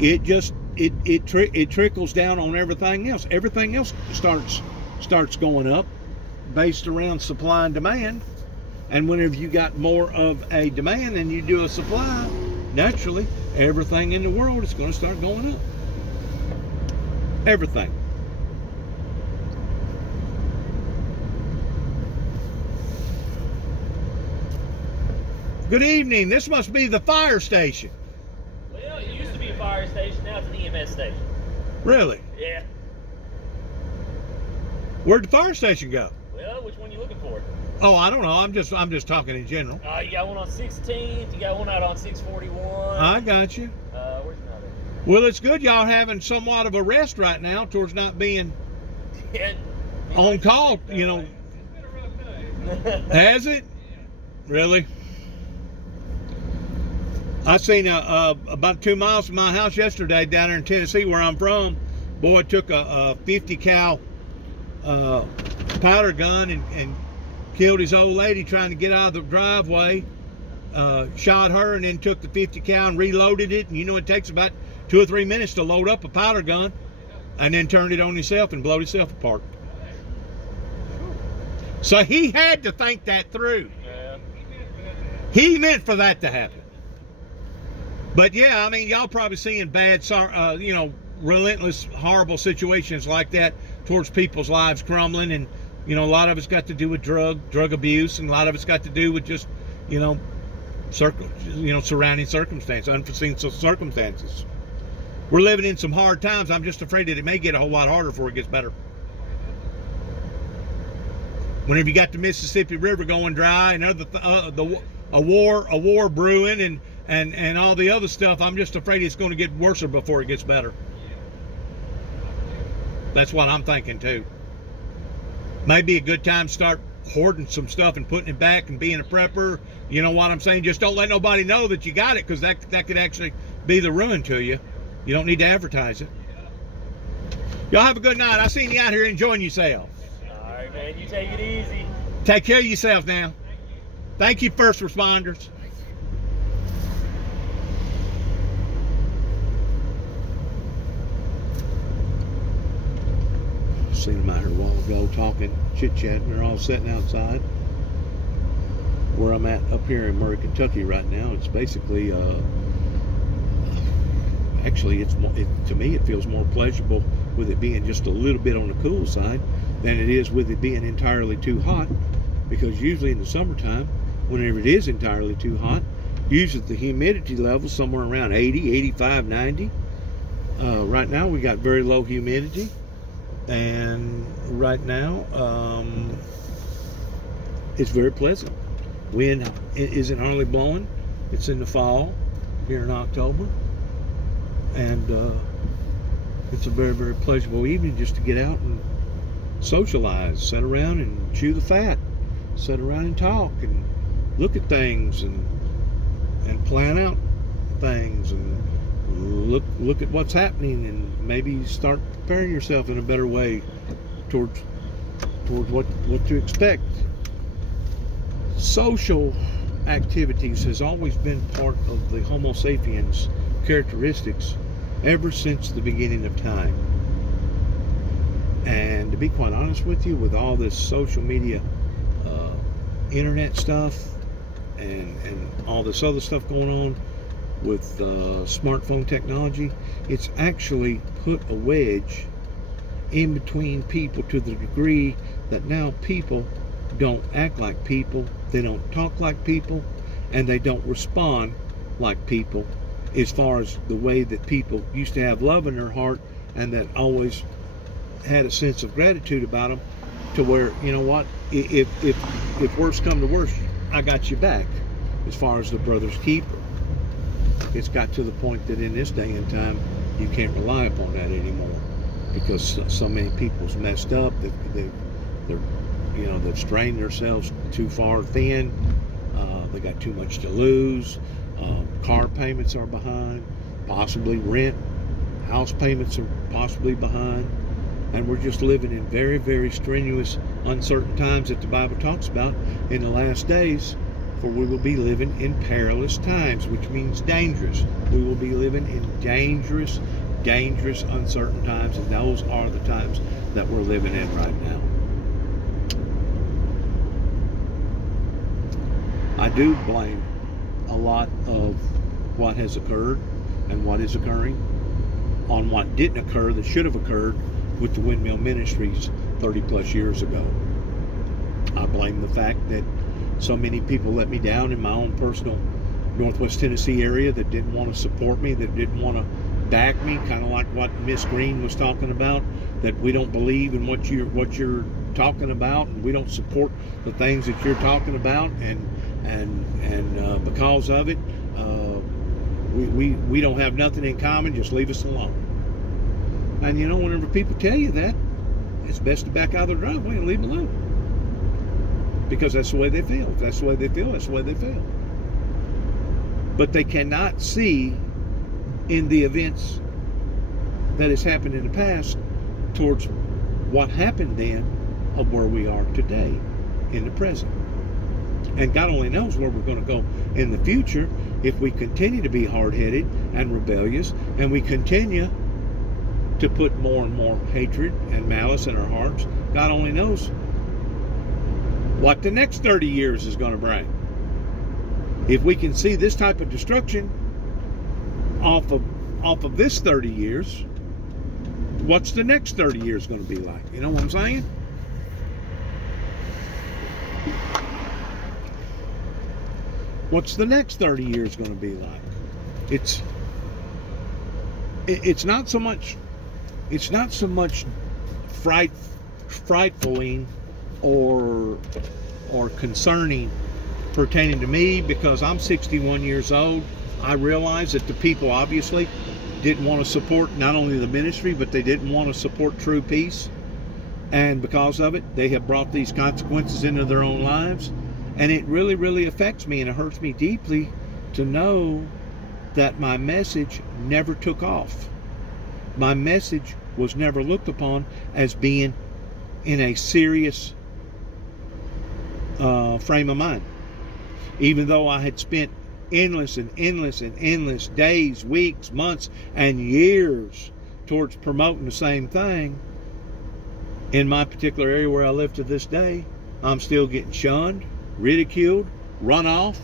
it trickles down on everything else. Everything else starts going up based around supply and demand. And whenever you got more of a demand and you do a supply, naturally everything in the world is going to start going up. Everything. Good evening. This must be the fire station. Well, it used to be a fire station. Now it's an EMS station. Really? Yeah. Where'd the fire station go? Well, which one are you looking for? Oh, I don't know. I'm just talking in general. You got one on 16th. You got one out on 641. I got you. Where's another? Well, it's good y'all having somewhat of a rest right now towards not being on call, you know. Has it? Really? I seen about 2 miles from my house yesterday down there in Tennessee, where I'm from. Boy took a 50 cal powder gun and killed his old lady trying to get out of the driveway. Shot her and then took the 50 cal and reloaded it. And you know, it takes about 2 or 3 minutes to load up a powder gun, and then turned it on himself and blowed himself apart. So he had to think that through. Yeah. He meant for that to happen. But yeah, I mean, y'all probably seeing bad, you know, relentless, horrible situations like that towards people's lives crumbling, and you know, a lot of it's got to do with drug abuse, and a lot of it's got to do with just, you know, surrounding circumstances, unforeseen circumstances. We're living in some hard times. I'm just afraid that it may get a whole lot harder before it gets better. Whenever you got the Mississippi River going dry and a war brewing and all the other stuff, I'm just afraid it's going to get worse before it gets better. That's what I'm thinking too. Maybe a good time to start hoarding some stuff and putting it back and being a prepper. You know what I'm saying? Just don't let nobody know that you got it, because that could actually be the ruin to you. You don't need to advertise it. Y'all have a good night. I seen you out here enjoying yourself. All right, man. You take it easy. Take care of yourself now. Thank you, first responders. Seen them out here a while ago talking, chit-chatting. They're all sitting outside where I'm at up here in Murray, Kentucky right now. It's basically actually to me it feels more pleasurable with it being just a little bit on the cool side than it is with it being entirely too hot, because usually in the summertime, whenever it is entirely too hot, usually the humidity level somewhere around 80, 85, 90. Right now we got very low humidity. And right now, it's very pleasant. Wind isn't hardly blowing. It's in the fall, here in October, and it's a very, very pleasurable evening just to get out and socialize, sit around and chew the fat, sit around and talk and look at things and plan out things and look at what's happening and maybe start preparing yourself in a better way towards what to expect. Social activities has always been part of the Homo sapiens characteristics ever since the beginning of time. And to be quite honest with you, with all this social media, internet stuff, and all this other stuff going on with smartphone technology, it's actually put a wedge in between people to the degree that now people don't act like people, they don't talk like people, and they don't respond like people, as far as the way that people used to have love in their heart and that always had a sense of gratitude about them, to where, you know what, if worse come to worse, I got you back, as far as the brother's keeper. It's got to the point that in this day and time you can't rely upon that anymore, because so many people's messed up. They've strained themselves too far thin. They got too much to lose. Car payments are behind, possibly rent. House payments are possibly behind. And we're just living in very, very strenuous, uncertain times that the Bible talks about in the last days. For we will be living in perilous times, which means dangerous. We will be living in dangerous, uncertain times, and those are the times that we're living in right now. I do blame a lot of what has occurred and what is occurring on what didn't occur that should have occurred with the windmill ministries 30 plus years ago. I blame the fact that so many people let me down in my own personal Northwest Tennessee area, that didn't want to support me, that didn't want to back me, kind of like what Miss Green was talking about, that we don't believe in what you're talking about, and we don't support the things that you're talking about, and because of it, we don't have nothing in common. Just leave us alone. And you know, whenever people tell you that, it's best to back out of their driveway and leave them alone, because that's the way they feel. If that's the way they feel, that's the way they feel. But they cannot see in the events that has happened in the past towards what happened then of where we are today in the present. And God only knows where we're going to go in the future if we continue to be hard-headed and rebellious, and we continue to put more and more hatred and malice in our hearts. God only knows what the next 30 years is going to bring. If we can see this type of destruction off of this 30 years, what's the next 30 years going to be like? You know what I'm saying? What's the next 30 years going to be like? It's not so much frightfulling or concerning pertaining to me, because I'm 61 years old. I realize that the people obviously didn't want to support not only the ministry, but they didn't want to support true peace, and because of it, they have brought these consequences into their own lives. And it really, really affects me, and it hurts me deeply to know that my message never took off. My message was never looked upon as being in a serious frame of mind. Even though I had spent endless days, weeks, months, and years towards promoting the same thing, in my particular area where I live to this day, I'm still getting shunned, ridiculed, run off.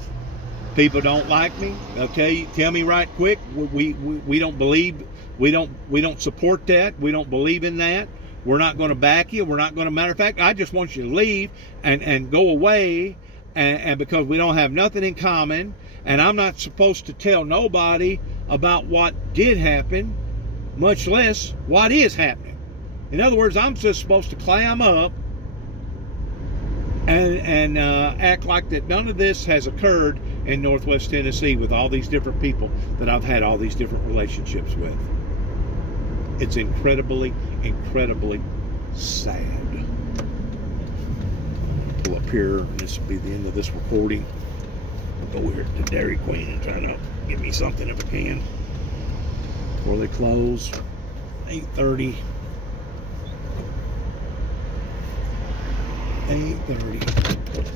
People don't like me. Okay, tell me right quick. We don't believe. We don't support that. We don't believe in that. We're not going to back you. We're not going to. Matter of fact, I just want you to leave and go away. And because we don't have nothing in common, and I'm not supposed to tell nobody about what did happen, much less what is happening. In other words, I'm just supposed to clam up and act like that none of this has occurred in Northwest Tennessee with all these different people that I've had all these different relationships with. It's incredibly, incredibly sad. Pull up here, and this will be the end of this recording. I'll go here to Dairy Queen and try to get me something if I can before they close. 8:30. 8:30.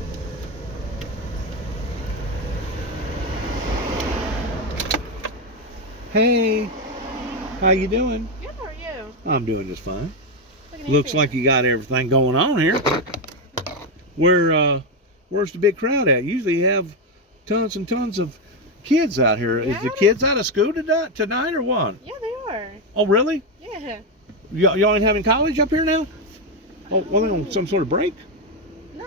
Hey, how you doing? Good, how are you? I'm doing just fine. What can I Looks do? like you got everything going on here. Where's the big crowd at? Usually you have tons and tons of kids out here. Is the Yeah. kids out of school tonight or what? Yeah, they are. Oh, really? Yeah. Y'all ain't having college up here now? Oh, well, they're on some sort of break? No.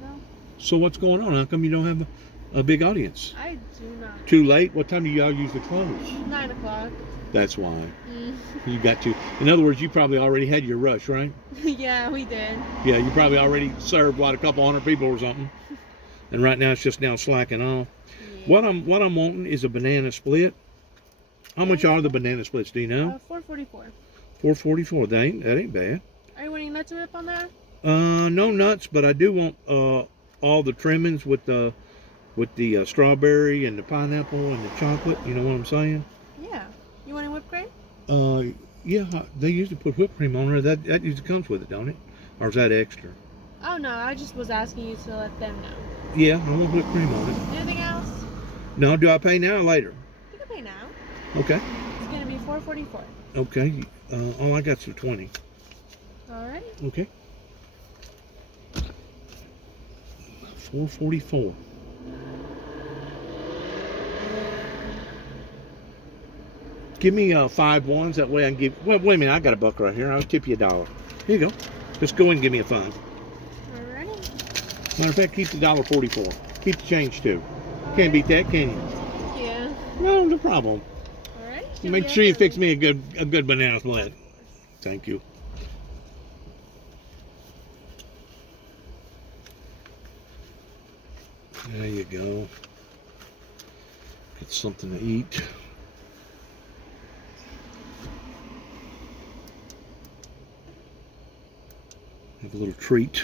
No, So what's going on? How come you don't have a big audience? I do not. Too late? What time do y'all usually close? 9 o'clock. That's why. Mm. You got to. In other words, you probably already had your rush, right? Yeah, we did. Yeah, you probably already served, what, a couple hundred people or something. And right now it's just now slacking off. Yeah. What I'm wanting is a banana split. How much are the banana splits, do you know? $4.44. $4.44. That ain't bad. Are you wanting nuts or rip on that? No nuts, but I do want all the trimmings with the strawberry and the pineapple and the chocolate. You know what I'm saying? Yeah. You wanting whipped cream? Yeah, they usually put whipped cream on there. That usually comes with it, don't it? Or is that extra? Oh no, I just was asking you to let them know. Yeah, I want whipped cream on it. Anything else? No, do I pay now or later? You can pay now. Okay. It's gonna be $4.44. Okay. All I got's for 20. Alright. Okay. 4.44. Give me 5 ones. That way I can give. Well, wait a minute. I got a buck right here. I'll tip you $1. Here you go. Just go ahead and give me a 5. Alrighty. Matter of fact, keep the $1.44. Keep the change too. Can't beat that, can you? Yeah. No, no problem. Alright. Make sure you fix me a good banana split. Thank you. There you go. Get something to eat. Have a little treat.